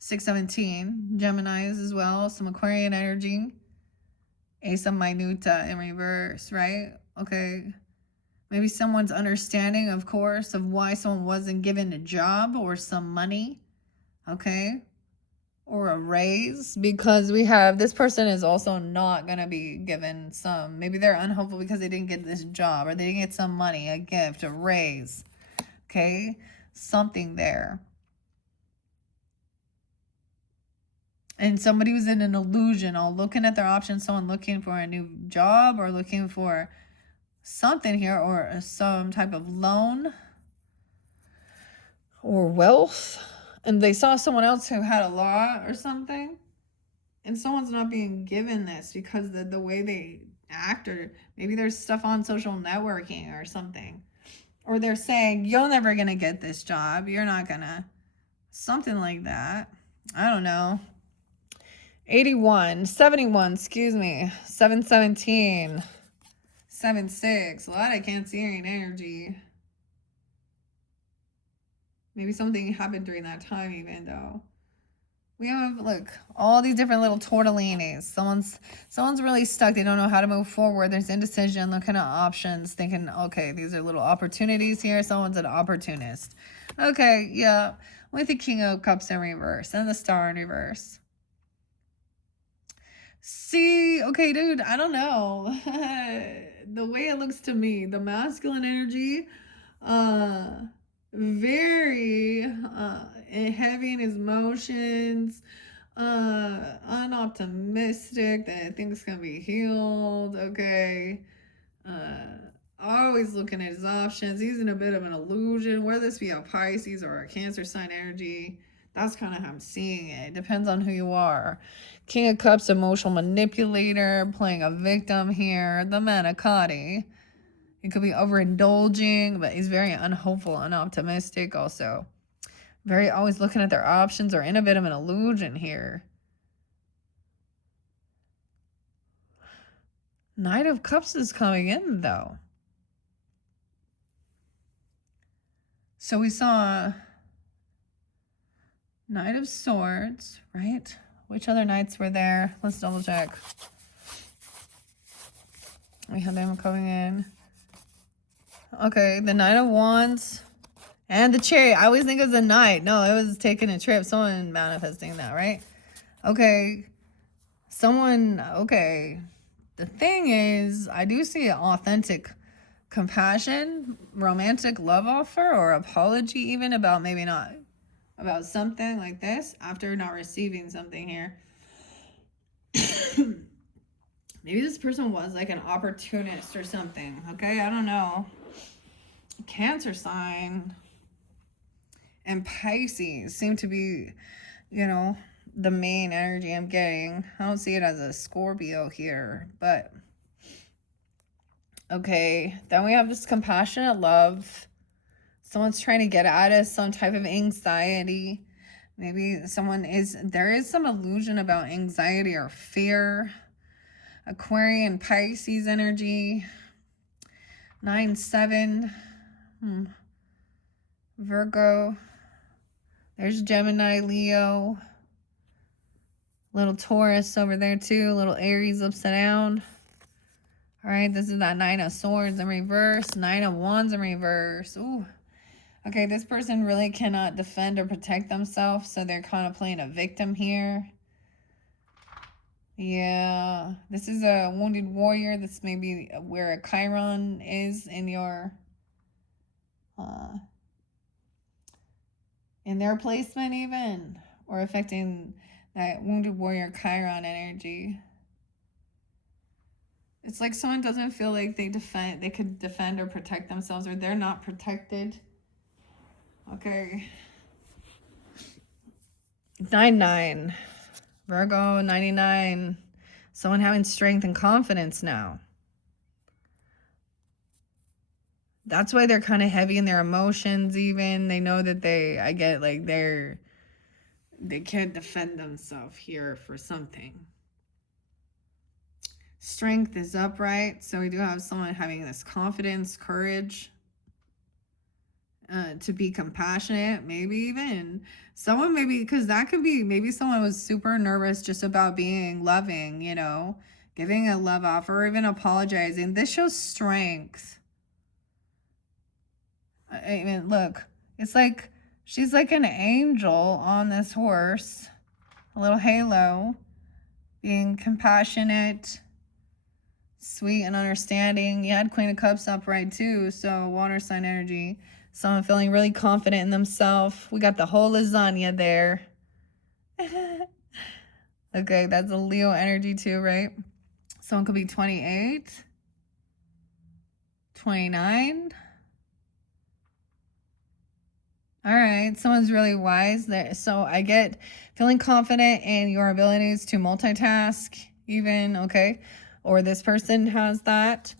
6-17, Geminis as well. Some Aquarian energy. Ace of Minuta in reverse, right? Okay. Maybe someone's understanding, of course, of why someone wasn't given a job or some money, okay? Or a raise, because we have, this person is also not going to be given some, maybe they're unhopeful because they didn't get this job or they didn't get some money, a gift, a raise, okay? Something there. And somebody was in an illusion, all looking at their options, someone looking for a new job or looking for something here, or some type of loan or wealth, and they saw someone else who had a lot or something, and someone's not being given this because the way they act, or maybe there's stuff on social networking or something. Or they're saying, you're never going to get this job. You're not going to. Something like that. I don't know. 81, 71, excuse me. 717, 76. A lot of Cancerian energy. Maybe something happened during that time even though. We have, look, all these different little tortellinis. Someone's really stuck. They don't know how to move forward. There's indecision, looking at options, thinking, okay, these are little opportunities here. Someone's an opportunist. Okay, yeah. With the King of Cups in reverse and the Star in reverse. See, okay, dude, I don't know. The way it looks to me, the masculine energy, very heavy in his emotions, unoptimistic that things can be healed. Okay, always looking at his options. He's in a bit of an illusion, whether this be a Pisces or a Cancer sign energy. That's kind of how I'm seeing it. It depends on who you are. King of Cups, emotional manipulator, playing a victim here. The manicotti. He could be overindulging, but he's very unhopeful, unoptimistic also. Very always looking at their options or in a bit of an illusion here. Knight of Cups is coming in, though. So we saw Knight of Swords, right? Which other knights were there? Let's double check. We had them coming in. Okay, the Knight of Wands and the Chariot. I always think it was a knight. No, it was taking a trip. Someone manifesting that, right? Okay. Someone, okay. The thing is, I do see an authentic compassion, romantic love offer, or apology even about maybe not, about something like this after not receiving something here. Maybe this person was like an opportunist or something, okay? I don't know. Cancer sign and Pisces seem to be, you know, the main energy I'm getting. I don't see it as a Scorpio here, but okay. Then we have this compassionate love. Someone's trying to get at us, some type of anxiety. Maybe there is some illusion about anxiety or fear. Aquarian, Pisces energy. 9-7. Virgo. There's Gemini, Leo. Little Taurus over there too. Little Aries upside down. All right, this is that 9 of Swords in reverse. 9 of Wands in reverse. Ooh. Okay, this person really cannot defend or protect themselves, so they're kind of playing a victim here. Yeah, this is a wounded warrior. This may be where a Chiron is in your in their placement even, or affecting that wounded warrior Chiron energy. It's like someone doesn't feel like they could defend or protect themselves, or they're not protected. Okay. 9-9. Virgo, 99. Someone having strength and confidence now. That's why they're kind of heavy in their emotions even. They know that they can't defend themselves here for something. Strength is upright. So we do have someone having this confidence, courage. To be compassionate, maybe even someone, maybe because that could be, maybe someone was super nervous just about being loving, you know, giving a love offer or even apologizing. This shows strength. I mean, look, it's like she's like an angel on this horse, a little halo, being compassionate, sweet and understanding. You had Queen of Cups upright too, so water sign energy. Someone feeling really confident in themselves. We got the whole lasagna there. Okay, that's a Leo energy too, right? Someone could be 28, 29. All right, someone's really wise there. So I get feeling confident in your abilities to multitask even, okay? Or this person has that.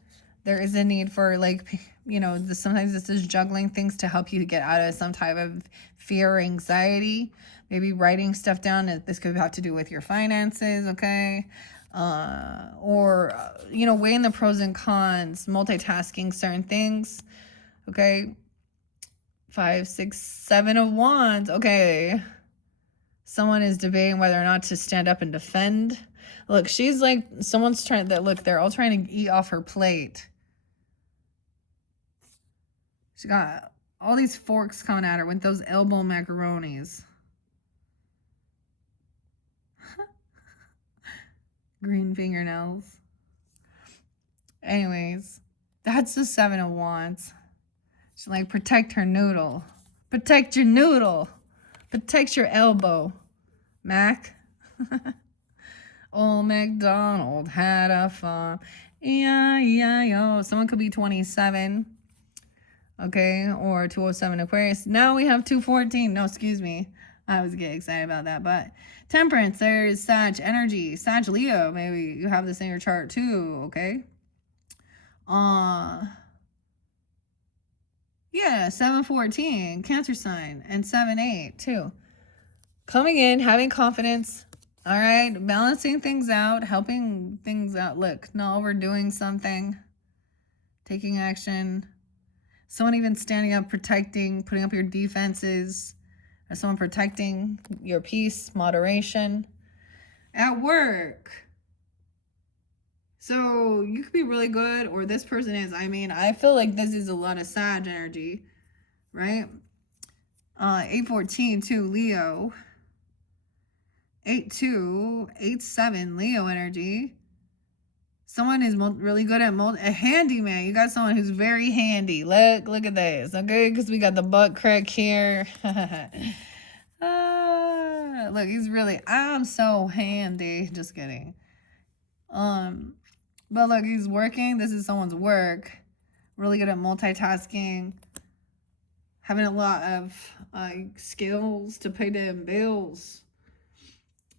There is a need for, like, you know, sometimes this is juggling things to help you get out of some type of fear or anxiety. Maybe writing stuff down. This could have to do with your finances, okay? Or, you know, weighing the pros and cons, multitasking certain things, okay? 5, 6, 7 of Wands, okay. Someone is debating whether or not to stand up and defend. Look, she's like, someone's trying that. Look, they're all trying to eat off her plate. She got all these forks coming at her with those elbow macaronis. Green fingernails. Anyways, that's the 7 of Wands. She's like, protect her noodle. Protect your noodle. Protect your elbow. Mac. Old MacDonald had a farm. E-I-E-I-O. Someone could be 27. Okay, or 207 Aquarius. Now we have 214. No, excuse me. I was getting excited about that. But Temperance, there's Sag energy. Sag Leo, maybe you have this in your chart too, okay? Yeah, 714, Cancer sign, and 7-8 too. Coming in, having confidence, all right? Balancing things out, helping things out. Look, not overdoing something. Taking action. Someone even standing up, protecting, putting up your defenses. Or someone protecting your peace, moderation. At work. So you could be really good, or this person is. I mean, I feel like this is a lot of Sag energy, right? 814 too, Leo. 8-2, 8-7, Leo energy. Someone is really good at a handyman. You got someone who's very handy. Look at this, okay? Because we got the butt crack here. Look, he's really, I'm so handy. Just kidding. But look, he's working. This is someone's work. Really good at multitasking. Having a lot of skills to pay them bills.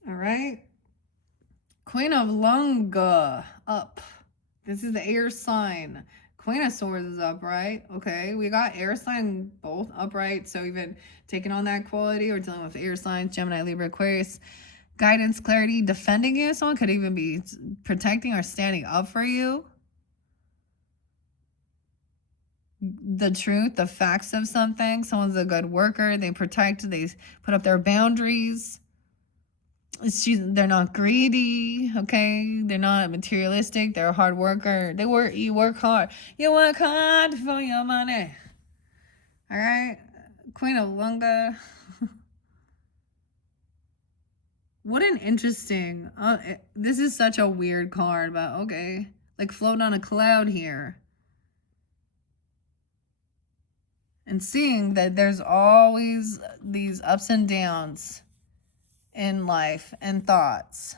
All right. Queen of Lunga up. This is the air sign. Queen of Swords is upright. Okay, we got air sign both upright. So even taking on that quality or dealing with air signs, Gemini, Libra, Aquarius. Guidance, clarity, defending you. Someone could even be protecting or standing up for you. The truth, the facts of something. Someone's a good worker. They protect. They put up their boundaries. They're not greedy, okay? They're not materialistic. They're a hard worker. You work hard. You work hard for your money. All right? Queen of Lunga. What an interesting... this is such a weird card, but okay. Like floating on a cloud here. And seeing that there's always these ups and downs in life and thoughts.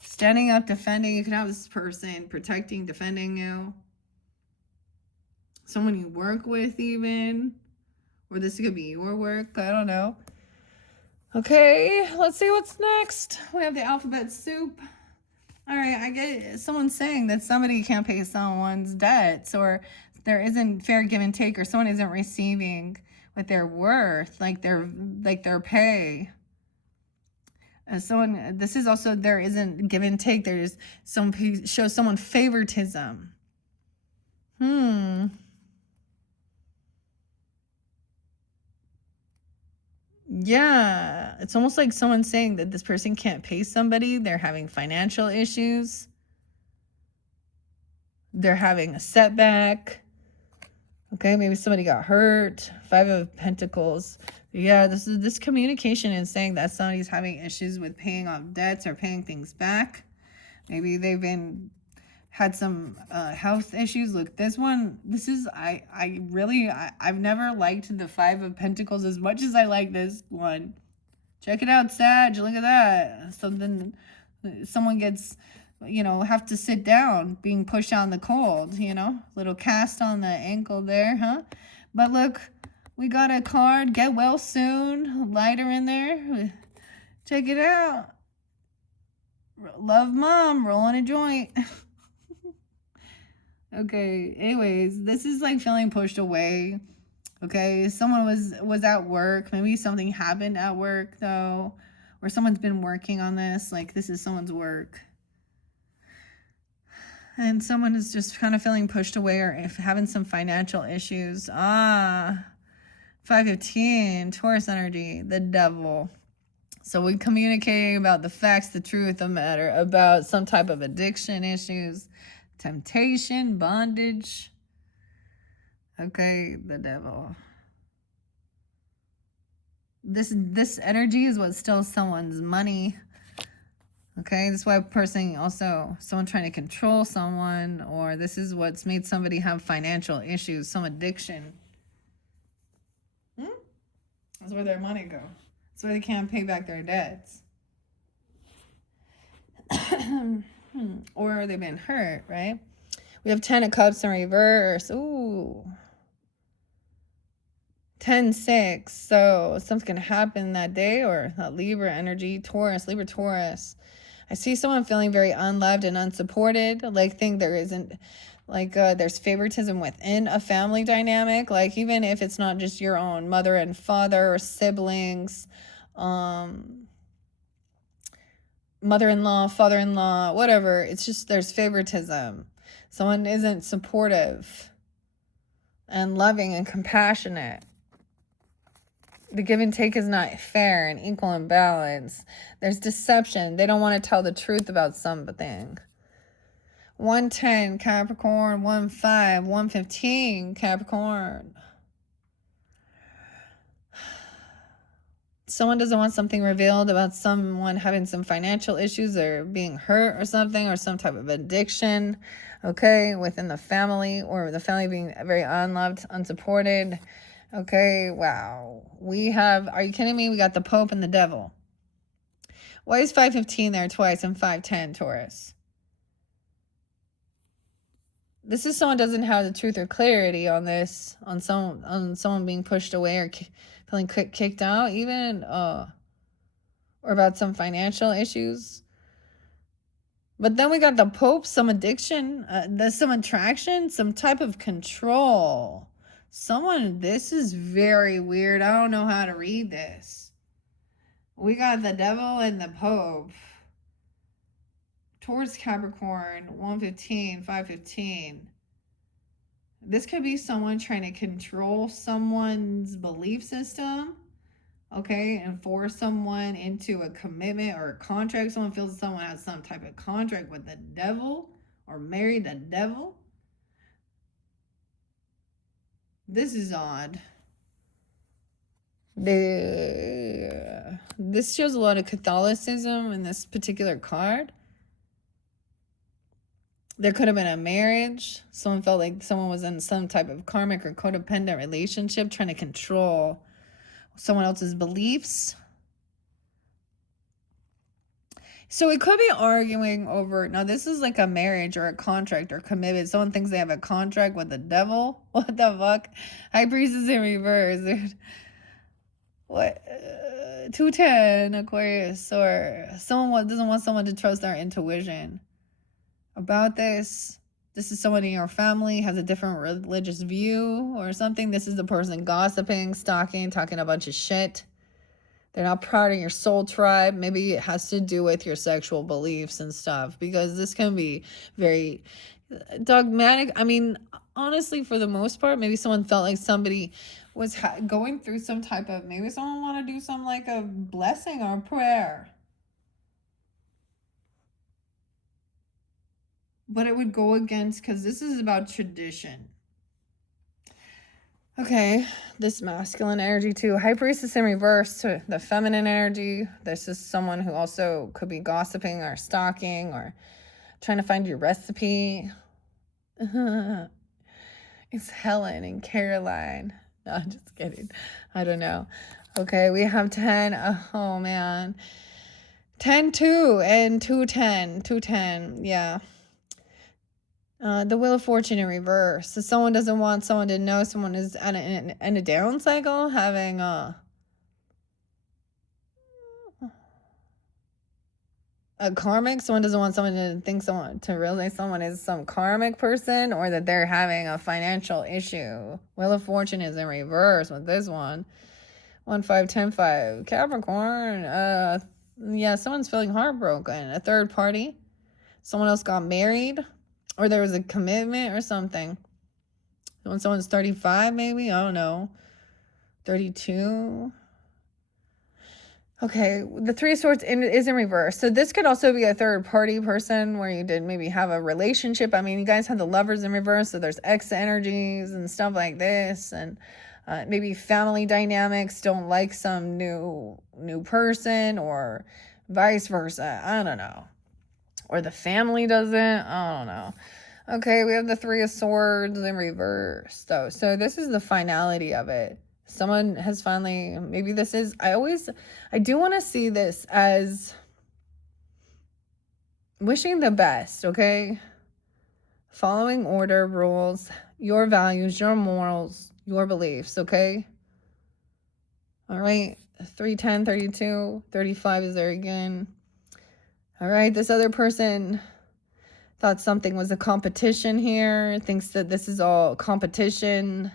Standing up, defending. You can have this person protecting, defending you. Someone you work with even. Or this could be your work. I don't know. Okay, let's see what's next. We have the alphabet soup. All right, I get someone saying that somebody can't pay someone's debts, or there isn't fair give and take, or someone isn't receiving what they're worth, like their pay. This is also, there isn't give and take. There's shows someone favoritism. Yeah, it's almost like someone saying that this person can't pay somebody. They're having financial issues. They're having a setback. Okay, maybe somebody got hurt. 5 of Pentacles. Yeah, this communication is saying that somebody's having issues with paying off debts or paying things back. Maybe they've had some health issues. Look, I've never liked the 5 of Pentacles as much as I like this one. Check it out, Sag. Look at that. Someone gets, have to sit down, being pushed out in the cold, little cast on the ankle there, huh? But look, we got a card, get well soon, lighter in there. Check it out. Love mom, rolling a joint. Okay, anyways, this is like feeling pushed away. Okay, someone was at work. Maybe something happened at work though, or someone's been working on this. Like this is someone's work, and someone is just kind of feeling pushed away or if having some financial issues. 515 Taurus energy, the devil. So we communicating about the facts, the truth of the matter, about some type of addiction issues, temptation, bondage. Okay, the devil. This energy is what steals someone's money. Okay, that's why a person also, someone trying to control someone, or this is what's made somebody have financial issues, some addiction. That's where their money goes. That's where they can't pay back their debts. Or they've been hurt, right? We have 10 of Cups in reverse. Ooh. 10-6. So something's going to happen that day, or that Libra energy. Taurus, Libra, Taurus. I see someone feeling very unloved and unsupported. Like, think there isn't, like, there's favoritism within a family dynamic. Like, even if it's not just your own mother and father or siblings, mother-in-law, father-in-law, whatever. It's just there's favoritism. Someone isn't supportive and loving and compassionate. The give and take is not fair and equal and balanced. There's deception. They don't want to tell the truth about something. 110 Capricorn, 1-5, 115 Capricorn. Someone doesn't want something revealed about someone having some financial issues or being hurt or something, or some type of addiction, okay, within the family, or the family being very unloved, unsupported. Okay, wow. We have, are you kidding me? We got the Pope and the Devil. Why is 515 there twice and 510 Taurus? This is someone doesn't have the truth or clarity on this, on someone being pushed away or feeling kicked out, even, or about some financial issues. But then we got the Pope, some addiction, there's some attraction, some type of control. Someone, this is very weird. I don't know how to read this. We got the Devil and the Pope. Towards Capricorn, 115, 515. This could be someone trying to control someone's belief system, okay, and force someone into a commitment or a contract. Someone feels someone has some type of contract with the devil or marry the devil. This is odd. This shows a lot of Catholicism in this particular card. There could have been a marriage. Someone felt like someone was in some type of karmic or codependent relationship, trying to control someone else's beliefs. So it could be arguing over, now this is like a marriage or a contract or commitment. Someone thinks they have a contract with the devil. What the fuck? High Priestess in reverse, dude. What? 210 Aquarius, or someone doesn't want someone to trust their intuition about this. This is someone in your family has a different religious view or something. This is the person gossiping, stalking, talking a bunch of shit. They're not proud of your soul tribe. Maybe it has to do with your sexual beliefs and stuff, because this can be very dogmatic. I mean, honestly, for the most part, maybe someone felt like somebody was going through some type of, maybe someone want to do some like a blessing or a prayer. But it would go against, because this is about tradition. Okay, this masculine energy too. High Priestess in reverse to the feminine energy. This is someone who also could be gossiping or stalking or trying to find your recipe. It's Helen and Caroline. No, I'm just kidding. I don't know. Okay, we have 10. Oh, man. 10-2 and 210. 210, yeah. The Wheel of Fortune in reverse. So someone doesn't want someone to know someone is in a down cycle, having a karmic. Someone doesn't want someone to think someone to realize someone is some karmic person, or that they're having a financial issue. Wheel of Fortune is in reverse with this one. 1 5 10 5 Capricorn. Yeah, someone's feeling heartbroken. A third party. Someone else got married, or there was a commitment or something. When someone's 35, maybe, I don't know. 32. Okay, the Three of Swords is in reverse. So this could also be a third party person where you did maybe have a relationship. I mean, you guys had the Lovers in reverse, so there's ex energies and stuff like this. And maybe family dynamics, don't like some new person, or vice versa. I don't know. Or the family doesn't. I don't know. Okay, we have the Three of Swords in reverse, though. So this is the finality of it. Someone has finally, maybe this is, I do want to see this as wishing the best, okay? Following order, rules, your values, your morals, your beliefs, okay? All right, 3, 10, 32, 35 is there again. All right, this other person thought something was a competition here, thinks that this is all competition.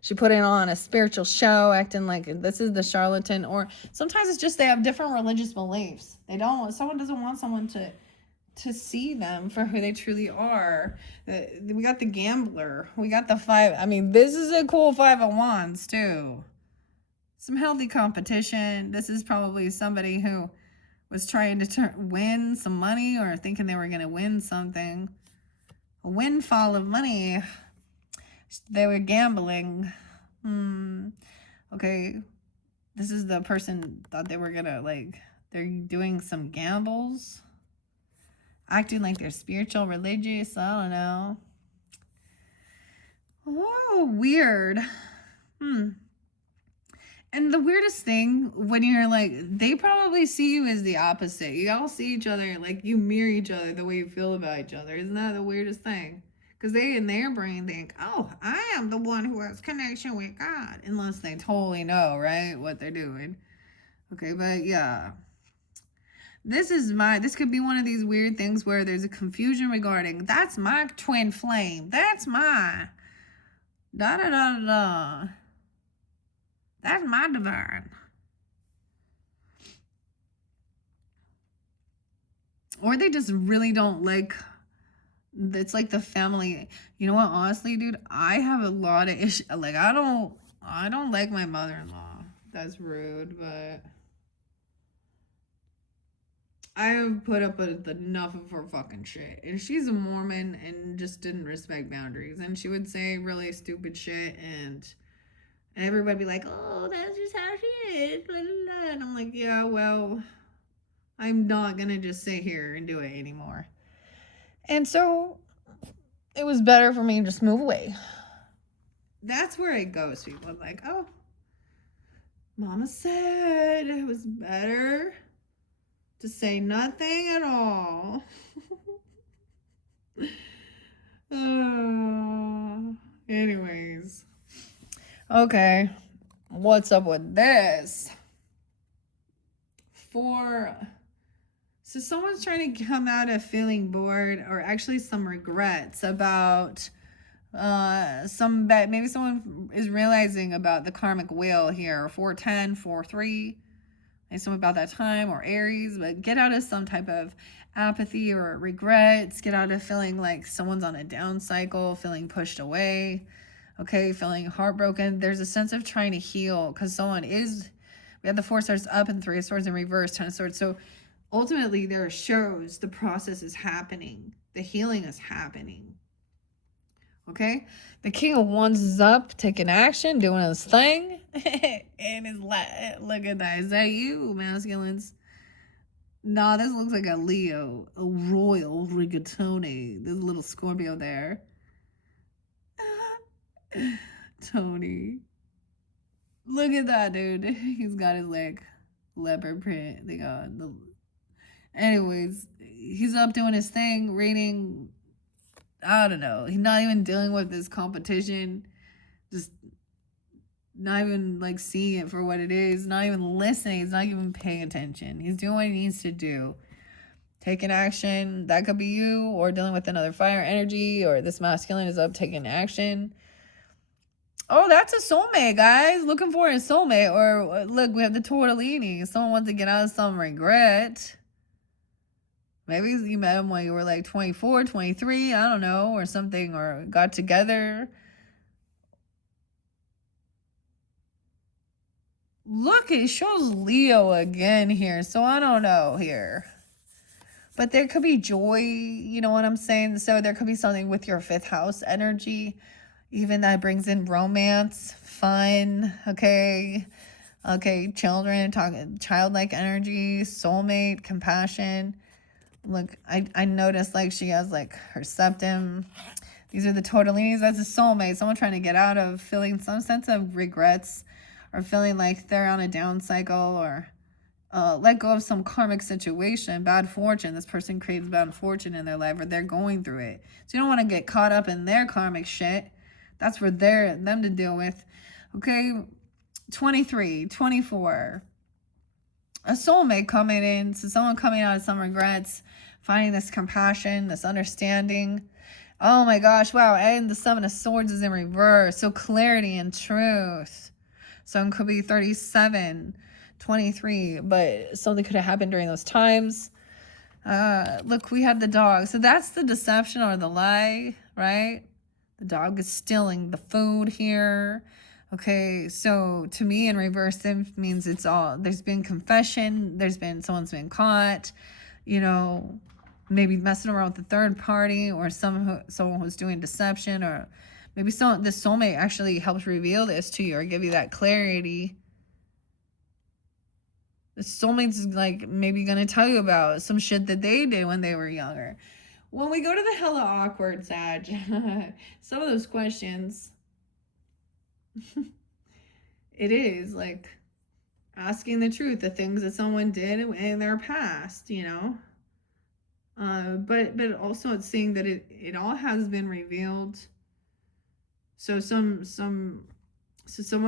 She put it on a spiritual show, acting like this is the charlatan. Or sometimes it's just they have different religious beliefs. Someone doesn't want someone to see them for who they truly are. We got the gambler. We got the 5. I mean, this is a cool 5 of Wands too. Some healthy competition. This is probably somebody who was trying to win some money, or thinking they were going to win something. A windfall of money. They were gambling. Okay. This is the person thought they were going to, they're doing some gambles. Acting like they're spiritual, religious. I don't know. Oh, weird. And the weirdest thing, when you're they probably see you as the opposite. You all see each other, you mirror each other the way you feel about each other. Isn't that the weirdest thing? Because they, in their brain, think, oh, I am the one who has connection with God. Unless they totally know, right, what they're doing. Okay, but yeah. This could be one of these weird things where there's a confusion regarding, that's my twin flame. That's my da-da-da-da-da. That's my divine. Or they just really don't like, it's like the family. You know what, honestly, dude, I have a lot of issues. I don't like my mother-in-law. That's rude, but I have put up with enough of her fucking shit. And she's a Mormon and just didn't respect boundaries. And she would say really stupid shit, and everybody be like, oh, that's just how she is. Blah, blah, blah. And I'm like, yeah, well, I'm not going to just sit here and do it anymore. And so it was better for me to just move away. That's where it goes. People are like, oh, Mama said it was better to say nothing at all. Anyways. Okay. What's up with this? So someone's trying to come out of feeling bored, or actually some regrets about maybe someone is realizing about the karmic wheel here, 410, 4-3, and something about that time, or Aries. But get out of some type of apathy or regrets. Get out of feeling like someone's on a down cycle, feeling pushed away. Okay, feeling heartbroken. There's a sense of trying to heal, because we have the 4 swords up and 3 of swords in reverse, 10 of swords. So ultimately there shows the process is happening. The healing is happening. Okay? The King of Wands is up, taking action, doing his thing. And it's look at that. Is that you, masculines? Nah, this looks like a Leo. A royal rigatoni. This little Scorpio there. Tony. Look at that, dude. He's got his leopard print. Anyways, he's up doing his thing, reading. I don't know. He's not even dealing with this competition. Just not even seeing it for what it is. Not even listening. He's not even paying attention. He's doing what he needs to do. taking action. That could be you, or dealing with another fire energy, or this masculine is up taking action. Oh, that's a soulmate, guys. Looking for a soulmate. Or look, we have the tortellini. Someone wants to get out of some regret. Maybe you met him when you were like 24, 23, I don't know, or something, or got together. Look, it shows Leo again here, so I don't know here. But there could be joy, you know what I'm saying? So there could be something with your 5th house energy, even that brings in romance, fun, okay? Okay, children, talking childlike energy, soulmate, compassion. Look, I noticed like she has like her septum. These are the tortellinis. That's a soulmate. Someone trying to get out of feeling some sense of regrets, or feeling like they're on a down cycle, or let go of some karmic situation, bad fortune. This person creates bad fortune in their life, or they're going through it. So you don't want to get caught up in their karmic shit. That's for them to deal with. Okay, 23, 24. A soulmate coming in. So someone coming out of some regrets, finding this compassion, this understanding. Oh my gosh, wow. And the 7 of Swords is in reverse. So clarity and truth. Someone could be 37, 23, but something could have happened during those times. Look, we have the dog. So that's the deception or the lie, right? The dog is stealing the food here. Okay, so to me in reverse, it means it's all, there's been confession, someone's been caught, you know, maybe messing around with the third party, or someone who's doing deception, or maybe this soulmate actually helps reveal this to you or give you that clarity. The soulmate's like maybe gonna tell you about some shit that they did when they were younger. When we go to the hella awkward, Sag, some of those questions, it is like asking the truth, the things that someone did in their past, you know. But also it's seeing that it all has been revealed. So someone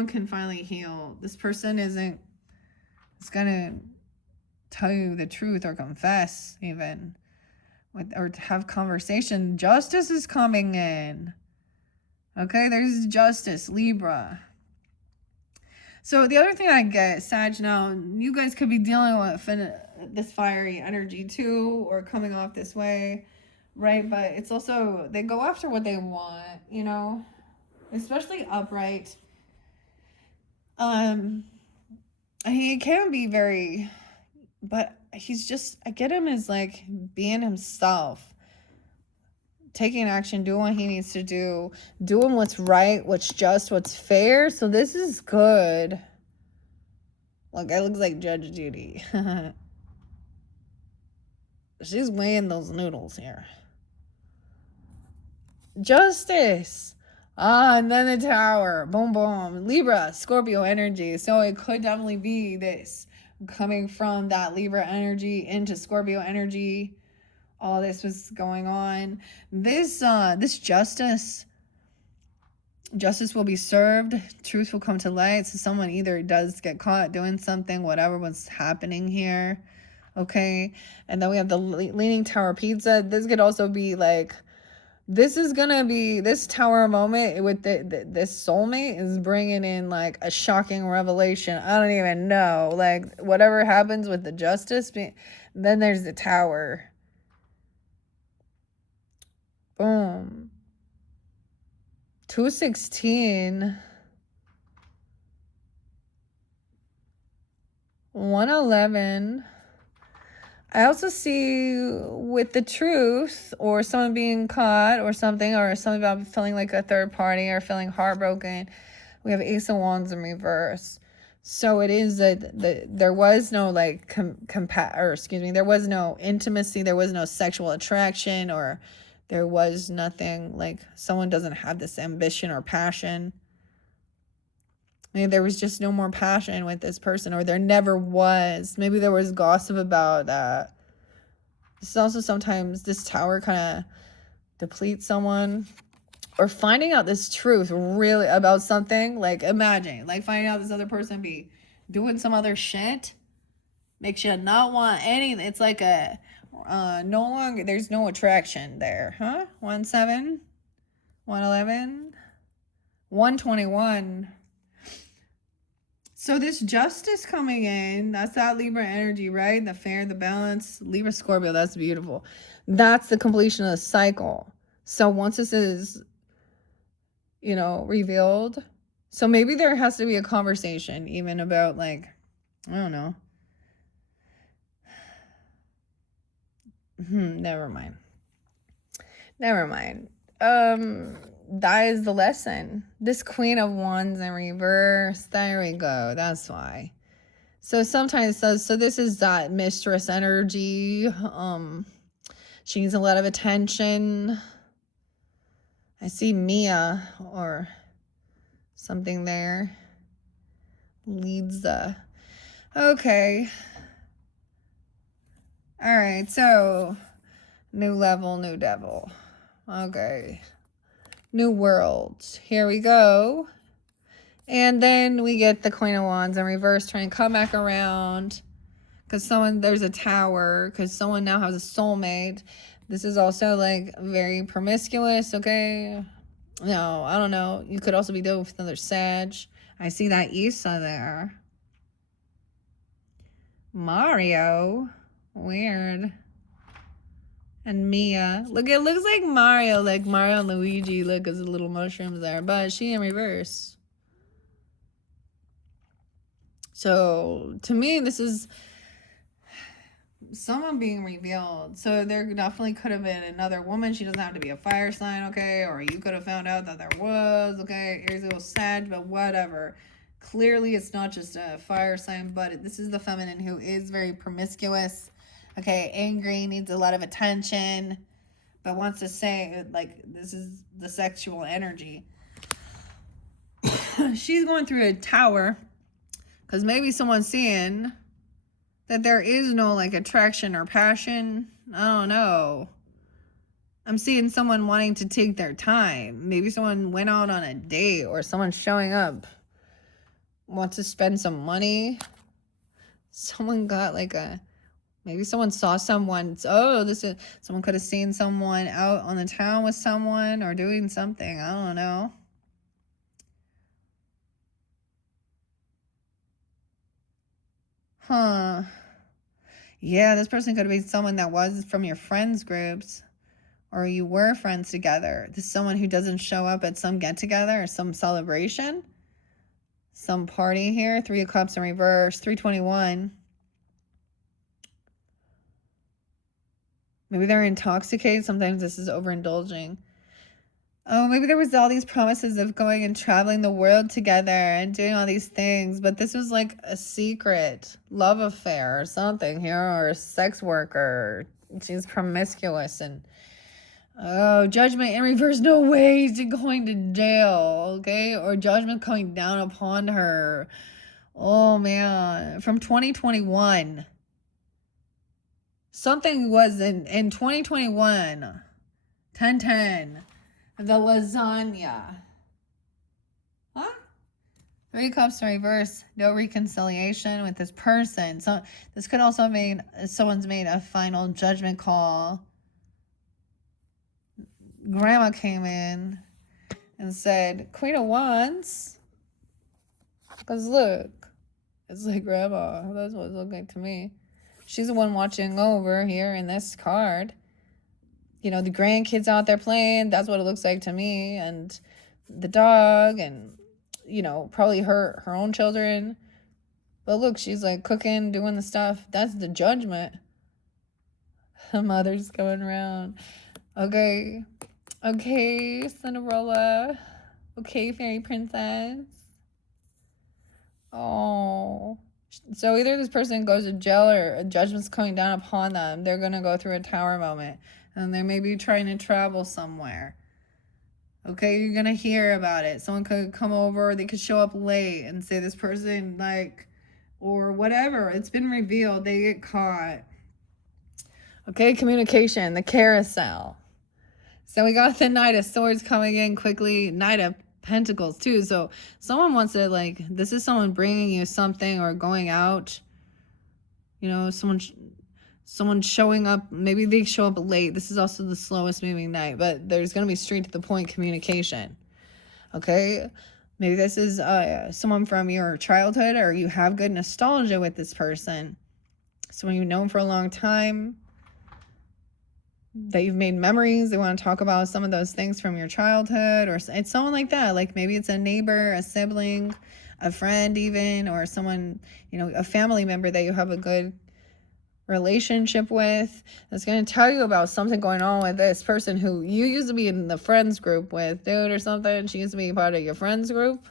can finally heal. This person it's gonna tell you the truth, or confess even, or to have conversation. Justice is coming in. Okay, there's justice, Libra. So the other thing I get, Sag, now you guys could be dealing with this fiery energy too, or coming off this way, right? But it's also, they go after what they want, you know, especially upright. He can be very, but he's just, I get him as like being himself, taking action, doing what he needs to do, doing what's right, what's just, what's fair. So this is good. Look, it looks like Judge Judy. She's weighing those noodles here. Justice. And then the Tower. Boom, boom. Libra, Scorpio energy. So it could definitely be this coming from that Libra energy into Scorpio energy. All this was going on. This justice will be served. Truth will come to light. So someone either does get caught doing something, whatever was happening here. Okay. And then we have the Leaning Tower pizza. This could also be like, this is gonna be, this tower moment with this soulmate is bringing in like a shocking revelation. I don't even know, like whatever happens with the justice, then there's the Tower. Boom. 216. 111. I also see with the truth, or someone being caught or something about feeling like a third party or feeling heartbroken. We have Ace of Wands in reverse. So it is that there was no like there was no intimacy, there was no sexual attraction, or there was nothing, like someone doesn't have this ambition or passion. Maybe there was just no more passion with this person, or there never was. Maybe there was gossip about that. This is also sometimes this Tower kind of depletes someone, or finding out this truth really about something. Like imagine, like finding out this other person be doing some other shit makes you not want anything. It's like No longer, there's no attraction there, huh? 1-7, 1-11, 1-21. So this justice coming in, that's that Libra energy, right? The fair, the balance, Libra, Scorpio, that's beautiful. That's the completion of the cycle. So once this is, you know, revealed, so maybe there has to be a conversation even about, like, I don't know. Never mind. That is the lesson. This Queen of Wands in reverse. There we go. That's why. So sometimes, so this is that mistress energy. She needs a lot of attention. I see Mia or something there. Leads the... Okay. All right, so new level, new devil. Okay. New world. Here we go. And then we get the Queen of Wands in reverse trying to come back around. Because there's a tower. Because someone now has a soulmate. This is also like very promiscuous, okay? No, I don't know. You could also be dealing with another Sag. I see that Issa there. Mario. Weird. And Mia. Look, it looks like Mario and Luigi. Look, there's little mushrooms there. But she in reverse. So, to me, this is someone being revealed. So, there definitely could have been another woman. She doesn't have to be a fire sign, okay? Or you could have found out that there was, okay? Here's a little Sag, but whatever. Clearly, it's not just a fire sign, but this is the feminine who is very promiscuous. Okay, angry, needs a lot of attention, but wants to say, like, this is the sexual energy. She's going through a tower, because maybe someone's seeing that there is no, like, attraction or passion. I don't know. I'm seeing someone wanting to take their time. Maybe someone went out on a date, or someone's showing up, wants to spend some money. Someone got, like, maybe someone saw someone. Someone could have seen someone out on the town with someone or doing something. I don't know. Huh. Yeah, this person could have been someone that was from your friends groups, or you were friends together. This is someone who doesn't show up at some get-together or some celebration. Some party here. 3 of Cups in reverse. 321. Maybe they're intoxicated. Sometimes this is overindulging. Oh, maybe there was all these promises of going and traveling the world together and doing all these things, but this was like a secret love affair or something here, or a sex worker. She's promiscuous and judgment in reverse. No way, she's going to jail, okay? Or judgment coming down upon her. Oh man, from 2021. Something was in 2021. 10-10. The lasagna. Huh? 3 Cups in reverse. No reconciliation with this person. So this could also mean someone's made a final judgment call. Grandma came in and said, Queen of Wands. Because look, it's like Grandma. That's what it looked like to me. She's the one watching over here in this card. You know, the grandkids out there playing. That's what it looks like to me. And the dog and, you know, probably her own children. But look, she's like cooking, doing the stuff. That's the judgment. The mother's going around. Okay. Okay, Cinderella. Okay, fairy princess. Oh. So either this person goes to jail or a judgment's coming down upon them. They're going to go through a tower moment. And they may be trying to travel somewhere. Okay, you're going to hear about it. Someone could come over. They could show up late and say this person, like, or whatever. It's been revealed. They get caught. Okay, communication. The carousel. So we got the Knight of Swords coming in quickly. Knight of Pentacles too. So someone wants to, like, this is someone bringing you something or going out. You know, someone someone showing up, maybe they show up late. This is also the slowest moving night, but there's going to be straight to the point communication. Okay? Maybe this is someone from your childhood, or you have good nostalgia with this person. Someone you've known for a long time, that you've made memories. They want to talk about some of those things from your childhood, or it's someone like that. Like maybe it's a neighbor, a sibling, a friend even, or someone, you know, a family member that you have a good relationship with, that's going to tell you about something going on with this person who you used to be in the friends group with, dude, or something. She used to be part of your friends group.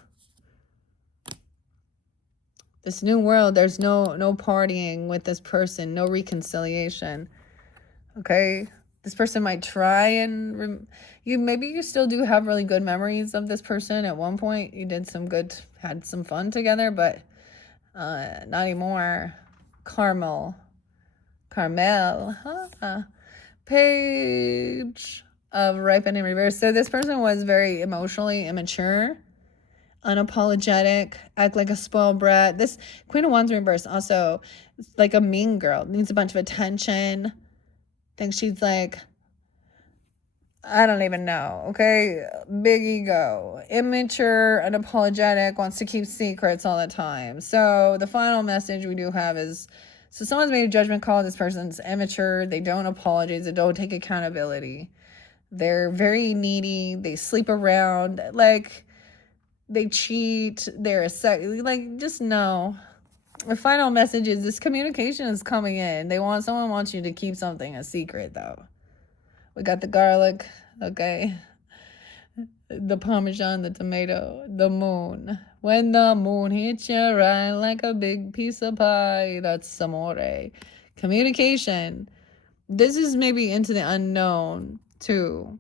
This new world, there's no partying with this person, no reconciliation. Okay? This person might try and maybe you still do have really good memories of this person. At one point you did some good, had some fun together, but not anymore. Carmel, Page of Ripened in Reverse. So this person was very emotionally immature, unapologetic, act like a spoiled brat. This Queen of Wands in reverse also, like a mean girl, needs a bunch of attention. Thinks she's like, I don't even know, okay? Big ego, immature, unapologetic, wants to keep secrets all the time. So the final message we do have is, so someone's made a judgment call. This person's immature. They don't apologize. They don't take accountability. They're very needy. They sleep around. Like, they cheat. They're like, just no. The final message is this communication is coming in. Someone wants you to keep something a secret, though. We got the garlic, okay? The Parmesan, the tomato, the moon. When the moon hits your eye like a big piece of pie, that's amore. Communication. This is maybe into the unknown, too.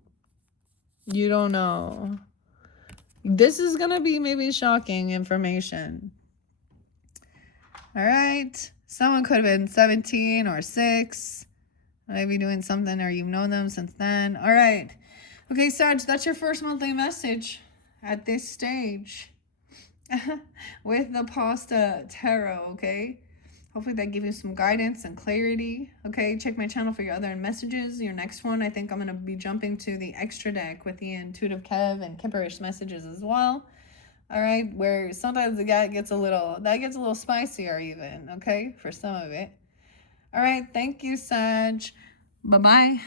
You don't know. This is going to be maybe shocking information. All right. Someone could have been 17 or 6. Maybe doing something, or you've known them since then. All right. Okay, Sag, that's your first monthly message at this stage with the Pasta Tarot, okay? Hopefully that gives you some guidance and clarity, okay? Check my channel for your other messages. Your next one, I think I'm going to be jumping to the extra deck with the Intuitive Kev and Kipperish messages as well. All right, where sometimes that gets a little spicier even, okay, for some of it. All right, thank you, Sag. Bye-bye.